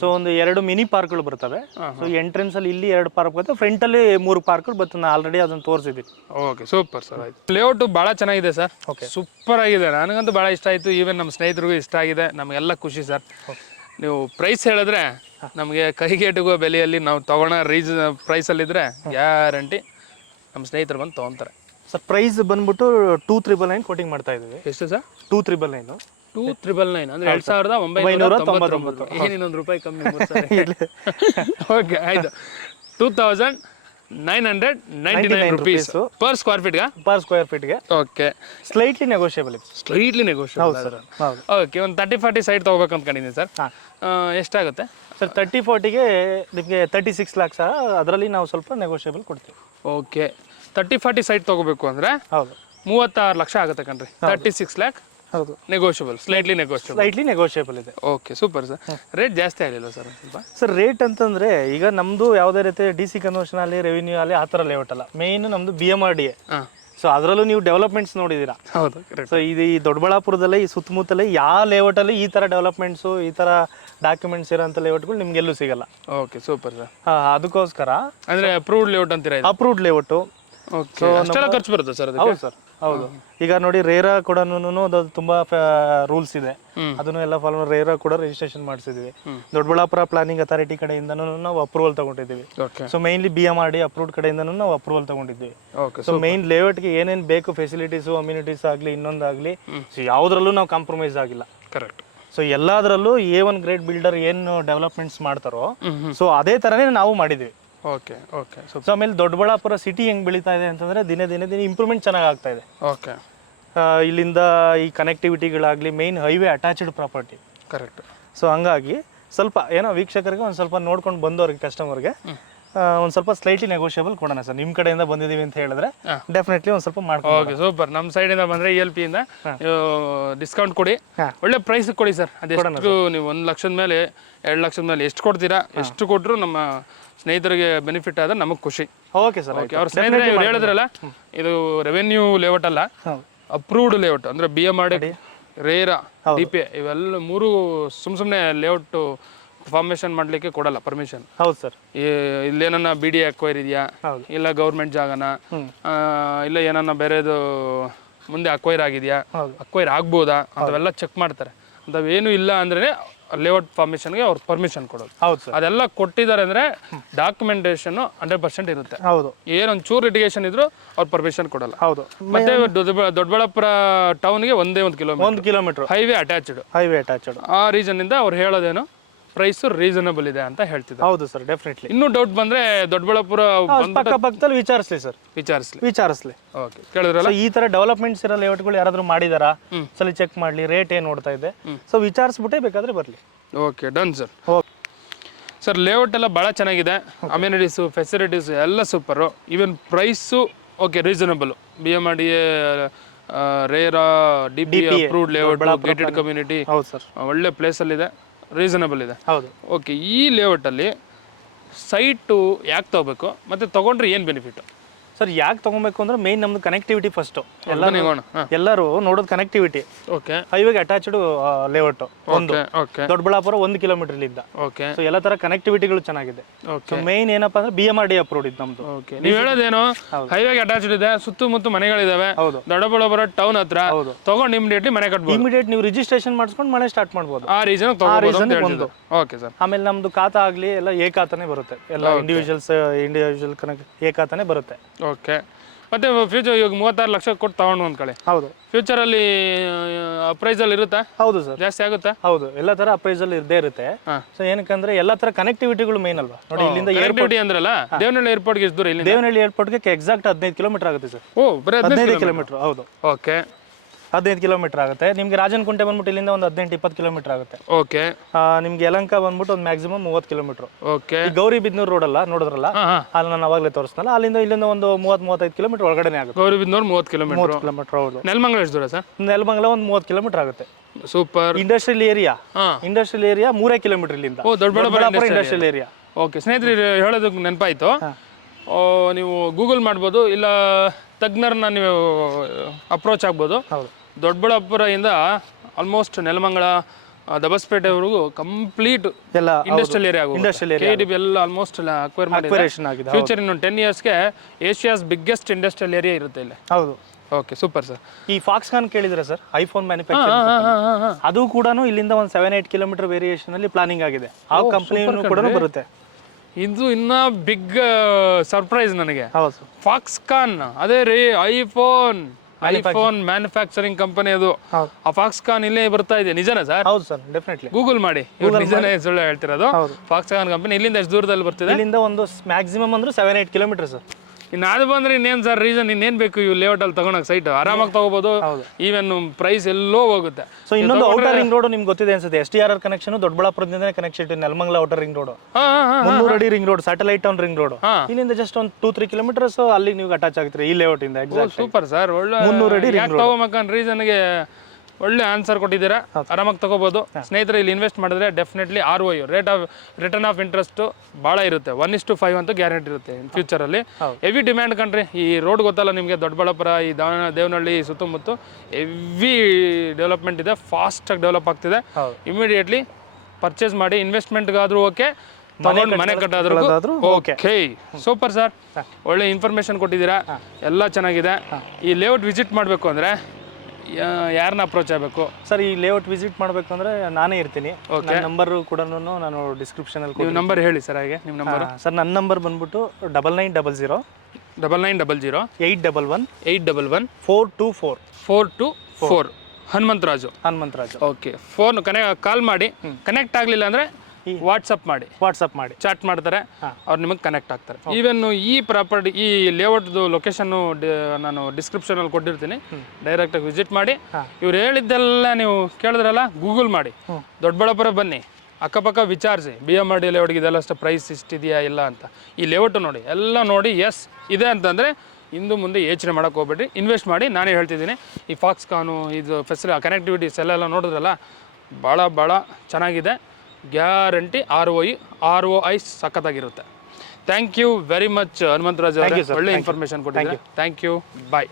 ಸೊ ಒಂದು 2 ಮಿನಿ ಪಾರ್ಕ್ಗಳು ಬರ್ತವೆ. ಸೊ ಎಂಟ್ರೆನ್ಸ್ ಅಲ್ಲಿ ಇಲ್ಲಿ 2 ಪಾರ್ಕ್ ಬರ್ತವೆ, ಫ್ರಂಟ್ ಅಲ್ಲಿ 3 ಪಾರ್ಕ್ಗಳು ಬರ್ತವೆ. ನಾನು ಆಲ್ರೆಡಿ ಅದನ್ನ ತೋರಿಸಿದ್ದೀನಿ. Okay super sir. ಆಯ್ತು. ಲೇಔಟ್ ಭಾಳ ಚೆನ್ನಾಗಿದೆ ಸರ್. ಸೂಪರ್ ಆಗಿದೆ. ನನಗಂತೂ ಭಾಳ ಇಷ್ಟ ಆಯಿತು. ಈವನ್ ನಮ್ಮ ಸ್ನೇಹಿತರಿಗೂ ಇಷ್ಟ ಆಗಿದೆ. ನಮಗೆಲ್ಲ ಖುಷಿ ಸರ್. ನೀವು ಪ್ರೈಸ್ ಹೇಳಿದ್ರೆ ನಮಗೆ ಕೈಗೆಟುಕುವ ಬೆಲೆಯಲ್ಲಿ ನಾವು ತಗೊಳ್ಳೋ ಪ್ರೈಸಲ್ಲಿದ್ದರೆ ಗ್ಯಾರಂಟಿ ನಮ್ಮ ಸ್ನೇಹಿತರು ಬಂದು ತೊಗೊತಾರೆ ಸರ್. ಪ್ರೈಸ್ ಬಂದ್ಬಿಟ್ಟು 2,999 ಕೋಟಿಂಗ್ ಮಾಡ್ತಾ ಇದ್ದೀವಿ. ಎಷ್ಟು ಸರ್? 2,999. 2,999 ಅಂದರೆ 2,999. ಏನಿನ್ನೊಂದು ರೂಪಾಯಿ ಕಮ್ಮಿ. ಓಕೆ ಆಯಿತು. 2,999 rupees ಪರ್ ಸ್ಕ್ವೇರ್ ಫೀಟ್ಗೆ. ಓಕೆ. ಸ್ಲೈಟ್ಲಿ ನೆಗೋಷಿಯಬಲ್ ಇದೆ. Slightly negotiable. ಓಕೆ. ಒಂದು 30-40 ಸೈಟ್ ತೊಗೋಬೇಕು ಅಂದ್ಕೊಂಡಿದ್ದೀನಿ ಸರ್. ಎಷ್ಟಾಗುತ್ತೆ ಸರ್? 30-40ಗೆ ನಿಮಗೆ 36 lakhs. ಅದರಲ್ಲಿ ನಾವು ಸ್ವಲ್ಪ ನೆಗೋಷಿಯಬಲ್ ಕೊಡ್ತೀವಿ. ಓಕೆ. 30-40 ಸೈಟ್ ತೊಗೋಬೇಕು ಅಂದರೆ ಹೌದು 36 ಲಕ್ಷ ಆಗುತ್ತೆ ಕಣ್ರಿ. 36 lakh. ಹೌದು. ನೆಗೋಷಿಯಬಲ್. ಸ್ಲೈಟ್ಲಿ ನೆಗೋಷಿಯಬಲ್ ಇದೆ. Okay super sir. ರೇಟ್ ಜಾಸ್ತಿ ಆಗಲಿಲ್ಲ ಸರ್ ಸ್ವಲ್ಪ? ಸರ್ ರೇಟ್ ಅಂತಂದರೆ ಈಗ ನಮ್ಮದು ಯಾವುದೇ ರೀತಿ DC ಕನ್ವರ್ಷನ್ ಆಗಲಿ, ರೆವಿನ್ಯೂ ಆಗಲಿ, ಆ ಥರ ಲೇಔಟ್ ಅಲ್ಲ. ಮೇಯ್ನು ನಮ್ಮದು BMRDA. ಸೊ ಅದರಲ್ಲೂ ನೀವು ಡೆವಲಪ್ಮೆಂಟ್ಸ್ ನೋಡಿದ್ದೀರಾ. ಹೌದು. ಸೊ ಇದು ಈ ದೊಡ್ಡಬಳ್ಳಾಪುರದಲ್ಲೇ ಈ ಸುತ್ತಮುತ್ತಲೇ ಯಾವ ಲೇಔಟಲ್ಲಿ ಈ ಥರ ಡೆವಲಪ್ಮೆಂಟ್ಸು, ಈ ಥರ ಡಾಕ್ಯುಮೆಂಟ್ಸ್ ಇರೋಂಥ ಲೇಔಟ್ಗಳು ನಿಮ್ಗೆಲ್ಲೂ ಸಿಗಲ್ಲ. Okay super sir. ಅದಕ್ಕೋಸ್ಕರ ಅಂದರೆ ಅಪ್ರೂವ್ಡ್ ಲೇಔಟ್ ಅಂತೀರಾ? Approved layout. ಓಕೆ. ಅಷ್ಟೆಲ್ಲ ಖರ್ಚು ಬರುತ್ತೆ ಸರ್? ಹೌದು ಸರ್. ಹೌದು. ಈಗ ನೋಡಿ ರೇರಾ ಕೂಡ ಅದು ತುಂಬಾ ರೂಲ್ಸ್ ಇದೆ. ಅದನ್ನು ಎಲ್ಲ ಫಾಲೋ ರೇರಾ ಕೂಡ ರಿಜಿಸ್ಟ್ರೇಷನ್ ಮಾಡಿಸಿದ್ವಿ. ದೊಡ್ಡಬಳ್ಳಾಪುರ ಪ್ಲಾನಿಂಗ್ ಅಥಾರಿಟಿ ಕಡೆಯಿಂದನೂ ನಾವು ಅಪ್ರೂವಲ್ ತಗೊಂಡಿದ್ದೀವಿ. ಸೊ ಮೇನ್ಲಿ BMRDA ಅಪ್ರೂವ್ಡ್ ಕಡೆಯಿಂದನೂ ನಾವು ಅಪ್ರೂವಲ್ ತಗೊಂಡಿದ್ದೀವಿ. ಸೊ ಮೇನ್ ಲೇಔಟ್ಗೆ ಏನೇನು ಬೇಕು ಫೆಸಿಲಿಟೀಸು, ಅಮ್ಯುನಿಟೀಸ್ ಆಗಲಿ, ಇನ್ನೊಂದಾಗಲಿ, ಸೊ ಯಾವುದ್ರಲ್ಲೂ ನಾವು ಕಾಂಪ್ರಮೈಸ್ ಆಗಿಲ್ಲ. ಕರೆಕ್ಟ್. ಸೊ ಎಲ್ಲದರಲ್ಲೂ A1 ಗ್ರೇಡ್ ಬಿಲ್ಡರ್ ಏನು ಡೆವಲಪ್ಮೆಂಟ್ಸ್ ಮಾಡ್ತಾರೋ ಸೊ ಅದೇ ಥರನೇ ನಾವು ಮಾಡಿದ್ವಿ. ಓಕೆ. ಓಕೆ. ಸೊ ಆಮೇಲೆ ದೊಡ್ಡಬಳ್ಳಾಪುರ ಸಿಟಿ ಹೆಂಗೆ ಬೆಳೀತಾ ಇದೆ ಅಂತಂದರೆ ದಿನೇ ಇಂಪ್ರೂವ್ಮೆಂಟ್ ಚೆನ್ನಾಗಿ ಆಗ್ತಾ ಇದೆ. ಓಕೆ. ಇಲ್ಲಿಂದ ಈ ಕನೆಕ್ಟಿವಿಟಿಗಳಾಗಲಿ, main highway attached property. Correct. So ಹಂಗಾಗಿ ಸ್ವಲ್ಪ ಏನೋ ವೀಕ್ಷಕರಿಗೆ ಒಂದು ಸ್ವಲ್ಪ ನೋಡ್ಕೊಂಡು ಬಂದವ್ರಿಗೆ, ಕಸ್ಟಮರ್ಗೆ ಒಂದು ಸ್ವಲ್ಪ ಸ್ಲೈಟ್ಲಿ ನೆಗೋಷಿಯಬಲ್ ಕೊಡೋಣ ಸರ್. ನಿಮ್ಮ ಕಡೆಯಿಂದ ಬಂದಿದ್ದೀವಿ ಅಂತ ಹೇಳಿದ್ರೆ ಡೆಫಿನೆಟ್ಲಿ ಒಂದು ಸ್ವಲ್ಪ ಮಾಡ್ಕೊಂಡು. Okay super. ನಮ್ಮ ಸೈಡಿಂದ ಬಂದರೆ ELP ಇಂದ ಡಿಸ್ಕೌಂಟ್ ಕೊಡಿ, ಒಳ್ಳೆ ಪ್ರೈಸ್ ಕೊಡಿ ಸರ್. ಅದೆಷ್ಟು ನೀವು 1 ಲಕ್ಷದ ಮೇಲೆ 2 ಲಕ್ಷದ ಮೇಲೆ ಎಷ್ಟು ಕೊಡ್ತೀರಾ? ಎಷ್ಟು ಕೊಟ್ಟರು ನಮ್ಮ ಸ್ನೇಹಿತರಿಗೆ ಬೆನಿಫಿಟ್ ಆದ್ರೆ ನಮಗೆ ಖುಷಿ. Okay sir. ಓಕೆ. ಅವ್ರ ಸ್ನೇಹಿತರೆ ಇವ್ರು ಹೇಳಿದ್ರಲ್ಲ, ಇದು ರೆವೆನ್ಯೂ ಲೇಔಟ್ ಅಲ್ಲ, ಅಪ್ರೂವ್ಡ್ ಲೇಔಟ್. ಅಂದರೆ BMRDA, ರೇರಾ, DPA ಇವೆಲ್ಲ 3 ಸುಮ್ಮನೆ ಲೇಔಟ್ ಫಾರ್ಮೇಷನ್ ಮಾಡಲಿಕ್ಕೆ ಕೊಡಲ್ಲ ಪರ್ಮಿಷನ್. ಹೌದು ಸರ್. ಇಲ್ಲೇನನ್ನ BDA ಅಕ್ವೈರ್ ಇದೆಯಾ, ಇಲ್ಲ ಗೌರ್ಮೆಂಟ್ ಜಾಗನ, ಇಲ್ಲ ಏನನ್ನ ಬೇರೆದು ಮುಂದೆ ಅಕ್ವೈರ್ ಆಗಿದೆಯಾ, ಅಕ್ವೈರ್ ಆಗ್ಬೋದಾ ಅಂಥವೆಲ್ಲ ಚೆಕ್ ಮಾಡ್ತಾರೆ. ಅಂಥವೇನು ಇಲ್ಲ ಅಂದ್ರೆ ಲೇಔಟ್ ಫಾರ್ಮೇಷನ್ಗೆ ಅವ್ರು ಪರ್ಮಿಷನ್ ಕೊಡೋದು. ಹೌದು ಸರ್. ಅದೆಲ್ಲ ಕೊಟ್ಟಿದ್ದಾರೆ ಅಂದರೆ ಡಾಕ್ಯುಮೆಂಟೇಷನ್ 100% ಇರುತ್ತೆ. ಹೌದು. ಏನೊಂದು ಚೂರು ಲಿಟಿಗೇಷನ್ ಇದ್ರು ಅವ್ರು ಪರ್ಮಿಷನ್ ಕೊಡಲ್ಲ. ಹೌದು. ಮತ್ತೆ ದೊಡ್ಡಬಳ್ಳಾಪುರ ಟೌನ್ಗೆ 1 ಕಿಲೋಮೀಟರ್ ಹೈವೇ ಅಟ್ಯಾಚ್ಡ್. ಆ ರೀಸನ್ನಿಂದ ಅವ್ರು ಹೇಳೋದೇನು ಪ್ರೈಸು ರೀಸನಬಲ್ ಇದೆ ಅಂತ ಹೇಳ್ತಿದ್ದಾರೆ. ಹೌದು ಸರ್, ಡೆಫಿನೆಟ್ಲಿ. ಇನ್ನೂ ಡೌಟ್ ಬಂದ್ರೆ ದೊಡ್ಡಬಳ್ಳಾಪುರ ಪಕ್ಕದಲ್ಲಿ ವಿಚಾರಿಸ್ಲಿ. ಓಕೆ. ಕೇಳಿದ್ರಲ್ಲ, ಈ ತರ ಡೆವಲಪ್ಮೆಂಟ್ಸ್ ಇರೋ ಲೇಔಟ್ಗಳು ಯಾರಾದ್ರೂ ಮಾಡಿದಾರಾ ಸಲ ಚೆಕ್ ಮಾಡ್ಲಿ, ರೇಟ್ ಏನು ನೋಡ್ತಾ ಇದೆ, ಸೊ ವಿಚಾರಿಸ್ಬಿಟ್ಟೆ ಬೇಕಾದ್ರೆ ಬರಲಿ. Okay done sir. Sir layout ಎಲ್ಲ ಭಾಳ ಚೆನ್ನಾಗಿದೆ. ಅಮ್ಯುನಿಟೀಸು, ಫೆಸಿಲಿಟೀಸು ಎಲ್ಲ super. Even price okay reasonable. BMRDA, RERA, DPA approved layout, gated community, ಒಳ್ಳೆ ಪ್ಲೇಸಲ್ಲಿದೆ, ರೀಸನಬಲ್ ಇದೆ. ಹೌದು. ಓಕೆ. ಈ ಲೇಔಟಲ್ಲಿ ಸೈಟು ಯಾಕೆ ತೊಗೋಬೇಕು ಮತ್ತು ತೊಗೊಂಡ್ರೆ ಏನು ಬೆನಿಫಿಟ್ ಸರ್? ಯಾಕೆ ತೊಗೊಬೇಕು ಅಂದ್ರೆ ಮೇನ್ ನಮ್ದು ಕನೆಕ್ಟಿವಿಟಿ ಫಸ್ಟು. ಎಲ್ಲರೂ ನೋಡೋದು ಕನೆಕ್ಟಿವಿಟಿ. ಓಕೆ. ಹೈವೇಗೆ ಅಟ್ಯಾಚ್ಡ್ ಲೇಔಟ್. ಓಕೆ. ದೊಡ್ಡಬಳ್ಳಾಪುರ 1 ಕಿಲೋಮೀಟರ್ಲಿಂದ. ಓಕೆ. ಸೊ ಎಲ್ಲ ತರ ಕನೆಕ್ಟಿವಿಟಿಗಳು ಚೆನ್ನಾಗಿದೆ. ಸೊ ಮೇನ್ ಏನಪ್ಪಾ ಅಂದ್ರೆ BMRDA ಅಪ್ರೂವ್ಡ್ ಇದು ನಮ್ದು. ಓಕೆ. ನೀವು ಹೇಳೋದೇನು ಹೈವೇಗೆ ಅಟ್ಯಾಚ್ಡ್ ಇದೆ, ಸುತ್ತಮುತ್ತ ಮನೆಗಳಿದಾವೆ. ಹೌದು. ದೊಡ್ಡಬಳ್ಳಾಪುರ ಟೌನ್ ಹತ್ರ ತಗೊಂಡು ಇಮಿಡಿಯೇಟ್ಲಿ ಮನೆ ಕಟ್ಬೋದು. ಇಮಿಡಿಯೇಟ್ ನೀವು ರಿಜಿಸ್ಟ್ರೇಷನ್ ಮಾಡಿಸ್ಕೊಂಡು ಮನೆ ಸ್ಟಾರ್ಟ್ ಮಾಡ್ಬೋದು. ಆ ರೀಸನ್ ತಗೋಬಹುದು. Okay sir. ಆಮೇಲೆ ನಮ್ದು ಖಾತಾ ಆಗಲಿ ಎಲ್ಲ ಖಾತಾನೆ ಬರುತ್ತೆ. ಎಲ್ಲ ಇಂಡಿವಿಜುವಲ್ ಖಾತಾನೆ ಬರುತ್ತೆ. ಓಕೆ. ಮತ್ತೆ ಫ್ಯೂಚರ್ ಇವಾಗ 36 ಲಕ್ಷ ಕೊಟ್ಟು ತಗೊಂಡು ಅಂದ್ಕೊಳ್ಳಿ. ಹೌದು. ಫ್ಯೂಚರಲ್ಲಿ ಅಪ್ರೈಸಲ್ ಇರುತ್ತಾ? ಹೌದು ಸರ್, ಜಾಸ್ತಿ ಆಗುತ್ತಾ? ಹೌದು. ಎಲ್ಲ ತರ ಅಪ್ರೈಸಲ್ ಇದ್ದೇ ಇರುತ್ತೆ. ಸೊ ಏನಕ್ಕಂದ್ರೆ ಎಲ್ಲ ತರ ಕನೆಕ್ಟಿವಿಟಿಗಳು ಮೇನ್ ಅಲ್ವಾ. ನೋಡಿ ಇಲ್ಲಿಂದ ಏರ್ಪೋರ್ಟ್ ಅಂದ್ರಲ್ಲ, ದೇವನಹಳ್ಳಿ ಏರ್ಪೋರ್ಟ್ಗೆ ಎಷ್ಟು ದೂರ? ಇಲ್ಲಿ ದೇವನಹಳ್ಳಿ ಏರ್ಪೋರ್ಟ್ಗೆ ಎಕ್ಸಾಕ್ಟ್ 15 ಕಿಲೋಮೀಟರ್ ಆಗುತ್ತೆ ಸರ್. ಓ, ಬರೀ 15 ಕಿಲೋಮೀಟರ್. ಹೌದು. ಓಕೆ. 15 ಕಿಲೋಮೀಟರ್ ಆಗುತ್ತೆ. ನಿಮ್ಗೆ ರಾಜನಕುಂಟೆ ಬಂದ್ಬಿಟ್ಟು ಇಲ್ಲಿಂದ ಒಂದು 18-20 ಕಿಲೋಮೀಟರ್ ಆಗುತ್ತೆ. ಓಕೆ. ನಿಮ್ಗೆ ಯಲಹಂಕ ಬಂದ್ಬಿಟ್ಟು ಒಂದು maximum 30 kilometre. Okay. Gauribidanur road ಅಲ್ಲ ನೋಡಿದ್ರಲ್ಲ, ಅಲ್ಲಿ ನಾನು ಅವಾಗಲೇ ತೋರಿಸ್ನಲ್ಲ, ಇಲ್ಲಿಂದ ಒಂದು 30-35 ಕಿಲೋಮೀಟರ್ ಒಳಗಡೆ ಆಗುತ್ತೆ. ಗೌರಿಬಿದನೂರು 30 ಕಿಲೋಮೀಟರ್. ಹೌದು. ನೆಲಮಂಗಲ ಎಷ್ಟು ದೂರ ಸರ್? ನೆಲಮಂಗಲ ಒಂದು 30 ಕಿಲೋಮೀಟರ್ ಆಗುತ್ತೆ. ಸೂಪರ್. ಇಂಡಸ್ಟ್ರಿಯಲ್ ಏರಿಯಾ 3 ಕಿಲೋಮೀಟರ್ ಇಲ್ಲಿಂದ. ಓ, ದೊಡ್ಡಬಳ್ಳಾಪುರ ಇಂಡಸ್ಟ್ರಿಯಲ್ ಏರಿಯಾ. ಓಕೆ. ಸ್ನೇಹಿತರೆ ಹೇಳೋದಕ್ಕೆ ನೆನಪಾಯ್ತು, ನೀವು ಗೂಗಲ್ ಮಾಡ್ಬೋದು, ಇಲ್ಲ ತಜ್ಞರನ್ನ ನೀವು ಅಪ್ರೋಚ್ ಆಗ್ಬೋದು. ಹೌದು. ದೊಡ್ಡಬಳ್ಳಾಪುರದಿಂದ ಆಲ್ಮೋಸ್ಟ್ ನೆಲಮಂಗಲ, ದಬಸ್ಪೇಟೆವರೆಗೂ ಕಂಪ್ಲೀಟ್ ಎಲ್ಲ ಇಂಡಸ್ಟ್ರಿಯಲ್ ಏರಿಯಾ ಇಂಡಸ್ಟ್ರಿಯಲ್ KDB ಎಲ್ಲ ಆಲ್ಮೋಸ್ಟ್ ಅಕ್ವೈರ್ ಮಾಡಿದೆ. ಅಕ್ವಿರೇಷನ್ ಆಗಿದೆ. ಫ್ಯೂಚರ್ ಇನ್ನೊಂದು 10 ಇಯರ್ಸ್ಗೆ ಏಷ್ಯಾಸ್ ಬಿಗ್ಗೆಸ್ಟ್ ಇಂಡಸ್ಟ್ರಿಯಲ್ ಏರಿಯಾ ಇರುತ್ತೆ ಇಲ್ಲಿ. ಹೌದು. Okay, super sir. ಈ ಫಾಕ್ಸ್ಕಾನ್ ಕೇಳಿದ್ರೆ ಸರ್, ಐಫೋನ್ ಮ್ಯಾನುಫ್ಯಾಕ್ಚರ್ ಅದು ಕೂಡ ಇಲ್ಲಿಂದ ಒಂದು 7-8 ಕಿಲೋಮೀಟರ್ ವೇರಿಯೇಷನ್ ಅಲ್ಲಿ ಪ್ಲಾನಿಂಗ್ ಆಗಿದೆ. ಆ ಕಂಪನಿಯನ್ನು ಕೂಡ ಬರುತ್ತೆ. ಇದು ಇನ್ನ ಬಿಗ್ ಸರ್ಪ್ರೈಸ್ ನನಗೆ. ಹೌದು ಸರ್. ಫಾಕ್ಸ್ಕಾನ್ ಅದೇ ರೀ, ಐಫೋನ್ ಮ್ಯಾನುಫ್ಯಾಕ್ಚರಿಂಗ್ ಕಂಪನಿ ಅದು. ಹೌದು. ಆ ಫಾಕ್ಸ್ಕಾನ್ ಇಲ್ಲೇ ಬರ್ತಾ ಇದೆ, ನಿಜನಾ ಸರ್? ಹೌದು ಸರ್, ಡೆಫಿನೆಟ್ಲಿ ಗೂಗಲ್ ಮಾಡಿ, ನಿಜನೇ ಸುಳ್ಳು ಹೇಳ್ತಿರೋದು. ಫಾಕ್ಸ್ಕಾನ್ ಕಂಪನಿ ಇಲ್ಲಿಂದ ಎಷ್ಟು ದೂರದಲ್ಲಿ ಬರ್ತಿದೆ? ಇಲ್ಲಿಂದ ಒಂದು ಮ್ಯಾಕ್ಸಿಮಮ್ ಅಂದ್ರೆ 7-8 ಕಿಲೋಮೀಟರ್ ಸರ್. ಇನ್ನು ಅದು ಬಂದ್ರೆ ಇನ್ನೇನು ಸರ್ ರೀಸನ್, ಇನ್ನೇನು ಬೇಕು ಇವು ಲೇಔಟ್ ಅಲ್ಲಿ ತಗೊಳಕ್? ಸೈಟ್ ಆರಾಮಾಗಿ ತಗೋಬಹುದು, ಈವನ್ ಪ್ರೈಸ್ ಎಲ್ಲೋ ಹೋಗುತ್ತೆ. ಸೊ ಇನ್ನೊಂದು ಔಟರ್ ರಿಂಗ್ ರೋಡ್ ನಿಮ್ಗೆ ಗೊತ್ತಿದೆ ಅನ್ಸುತ್ತೆ, STRR ಕನೆಕ್ಷನ್ ದೊಡ್ಡಬಳ್ಳಾಪುರದಿಂದ ಕನೆಕ್ಷನ್ ಇಟ್ಟು ನೆಲಮಂಗಲ ಔಟರ್ ರಿಂಗ್ ರೋಡ್, 300 ಅಡಿ ring road, satellite town ring road. ಇಲ್ಲಿಂದ ಜಸ್ಟ್ ಒಂದು 2-3 ಕಿಲೋಮೀಟರ್ಸ್ ಅಲ್ಲಿ ನೀವು ಅಟ್ಯಾಚ್ ಆಗ್ತೀರಿ ಈ ಲೇಔಟ್ ಇಂದ. ಎಕ್ಸಾಕ್ಟ್ ಸೂಪರ್ ಸರ್, ಒಳ್ಳೆ 300 ಅಡಿ ಯಾಕೆ ತಗೋಬೇಕನ್ ರೀಸನ್ಗೆ ಒಳ್ಳೆ ಆನ್ಸರ್ ಕೊಟ್ಟಿದ್ದೀರಾ. ಆರಾಮಾಗಿ ತಗೋಬಹುದು ಸ್ನೇಹಿತರೆ. ಇಲ್ಲಿ ಇನ್ವೆಸ್ಟ್ ಮಾಡಿದ್ರೆ definitely ROI return of interest ಭಾಳ ಇರುತ್ತೆ. 1:5 ಅಂತೂ ಗ್ಯಾರಂಟಿ ಇರುತ್ತೆ ಫ್ಯೂಚರಲ್ಲಿ. ಹೆವಿ ಡಿಮ್ಯಾಂಡ್ ಕಂಡ್ರಿ ಈ ರೋಡ್, ಗೊತ್ತಲ್ಲ ನಿಮಗೆ, ದೊಡ್ಡಬಳ್ಳಾಪುರ, ಈ ದೇವನಹಳ್ಳಿ ಸುತ್ತಮುತ್ತ ಹೆವಿ ಡೆವಲಪ್ಮೆಂಟ್ ಇದೆ, ಫಾಸ್ಟಾಗಿ ಡೆವಲಪ್ ಆಗ್ತಿದೆ. ಇಮಿಡಿಯೇಟ್ಲಿ ಪರ್ಚೇಸ್ ಮಾಡಿ, ಇನ್ವೆಸ್ಟ್ಮೆಂಟ್ಗಾದ್ರೂ ಓಕೆ, ತಗೊಂಡು ಮನೆ ಕಟ್ಟಾದ್ರೂ ಓಕೆ. ಸೂಪರ್ ಸರ್, ಒಳ್ಳೆ ಇನ್ಫಾರ್ಮೇಶನ್ ಕೊಟ್ಟಿದ್ದೀರಾ, ಎಲ್ಲ ಚೆನ್ನಾಗಿದೆ. ಈ ಲೇಔಟ್ ವಿಸಿಟ್ ಮಾಡಬೇಕು ಅಂದರೆ ಯಾರನ್ನ ಅಪ್ರೋಚ್ ಆಗಬೇಕು ಸರ್? ಈ ಲೇಔಟ್ ವಿಸಿಟ್ ಮಾಡಬೇಕು ಅಂದ್ರೆ ನಾನೇ ಇರ್ತೀನಿ. ನನ್ನ ನಂಬರ್ ಕೂಡ ನಾನು ಡಿಸ್ಕ್ರಿಪ್ಷನ್ ಅಲ್ಲಿ. ನೀವು ನಂಬರ್ ಹೇಳಿ ಸರ್. ಹಾಗೆ ನಿಮ್ಮ ನಂಬರ್? ಸರ್ ನನ್ನ ನಂಬರ್ ಬಂದ್ಬಿಟ್ಟು 9900 811 424 ಹನುಮಂತರಾಜು. ಓಕೆ, ಫೋನ್ ಕಾಲ್ ಮಾಡಿ. ಕನೆಕ್ಟ್ ಆಗಲಿಲ್ಲ ಅಂದರೆ ವಾಟ್ಸಪ್ ಮಾಡಿ ಚಾಟ್ ಮಾಡ್ತಾರೆ, ಅವ್ರು ನಿಮಗೆ ಕನೆಕ್ಟ್ ಆಗ್ತಾರೆ. ಈವನ್ ಈ ಪ್ರಾಪರ್ಟಿ, ಈ ಲೇಔಟ್ದು ಲೊಕೇಶನ್ನು ನಾನು ಡಿಸ್ಕ್ರಿಪ್ಷನಲ್ಲಿ ಕೊಟ್ಟಿರ್ತೀನಿ, ಡೈರೆಕ್ಟಾಗಿ ವಿಸಿಟ್ ಮಾಡಿ. ಇವ್ರು ಹೇಳಿದ್ದೆಲ್ಲ ನೀವು ಕೇಳಿದ್ರಲ್ಲ, ಗೂಗಲ್ ಮಾಡಿ, ದೊಡ್ಡಬಳ್ಳಾಪುರ ಬನ್ನಿ, ಅಕ್ಕಪಕ್ಕ ವಿಚಾರಿಸಿ, BMRD ಲೇಔಟ್ಗೆ ಇದೆಲ್ಲ ಅಷ್ಟು ಪ್ರೈಸ್ ಇಷ್ಟಿದೆಯಾ ಇಲ್ಲ ಅಂತ. ಈ ಲೇಔಟ್ ನೋಡಿ, ಎಲ್ಲ ನೋಡಿ ಎಸ್ ಇದೆ ಅಂತಂದರೆ ಇಂದು ಮುಂದೆ ಯೋಚನೆ ಮಾಡೋಕೆ ಹೋಗ್ಬೇಡಿ, ಇನ್ವೆಸ್ಟ್ ಮಾಡಿ. ನಾನೇ ಹೇಳ್ತಿದ್ದೀನಿ, ಈ ಫಾಕ್ಸ್ಕಾನು ಇದು ಕನೆಕ್ಟಿವಿಟೀಸ್ ಎಲ್ಲ ನೋಡಿದ್ರಲ್ಲ, ಭಾಳ ಚೆನ್ನಾಗಿದೆ. ಗ್ಯಾರಂಟಿ ROI ಸಖತ್ತಾಗಿರುತ್ತೆ. Thank you very much Hanumantharaj ಅವರೇ, ಒಳ್ಳೆ ಇನ್ಫಾರ್ಮೇಷನ್ ಕೊಟ್ಟಿದ್ದೀರಾ. Thank you, bye.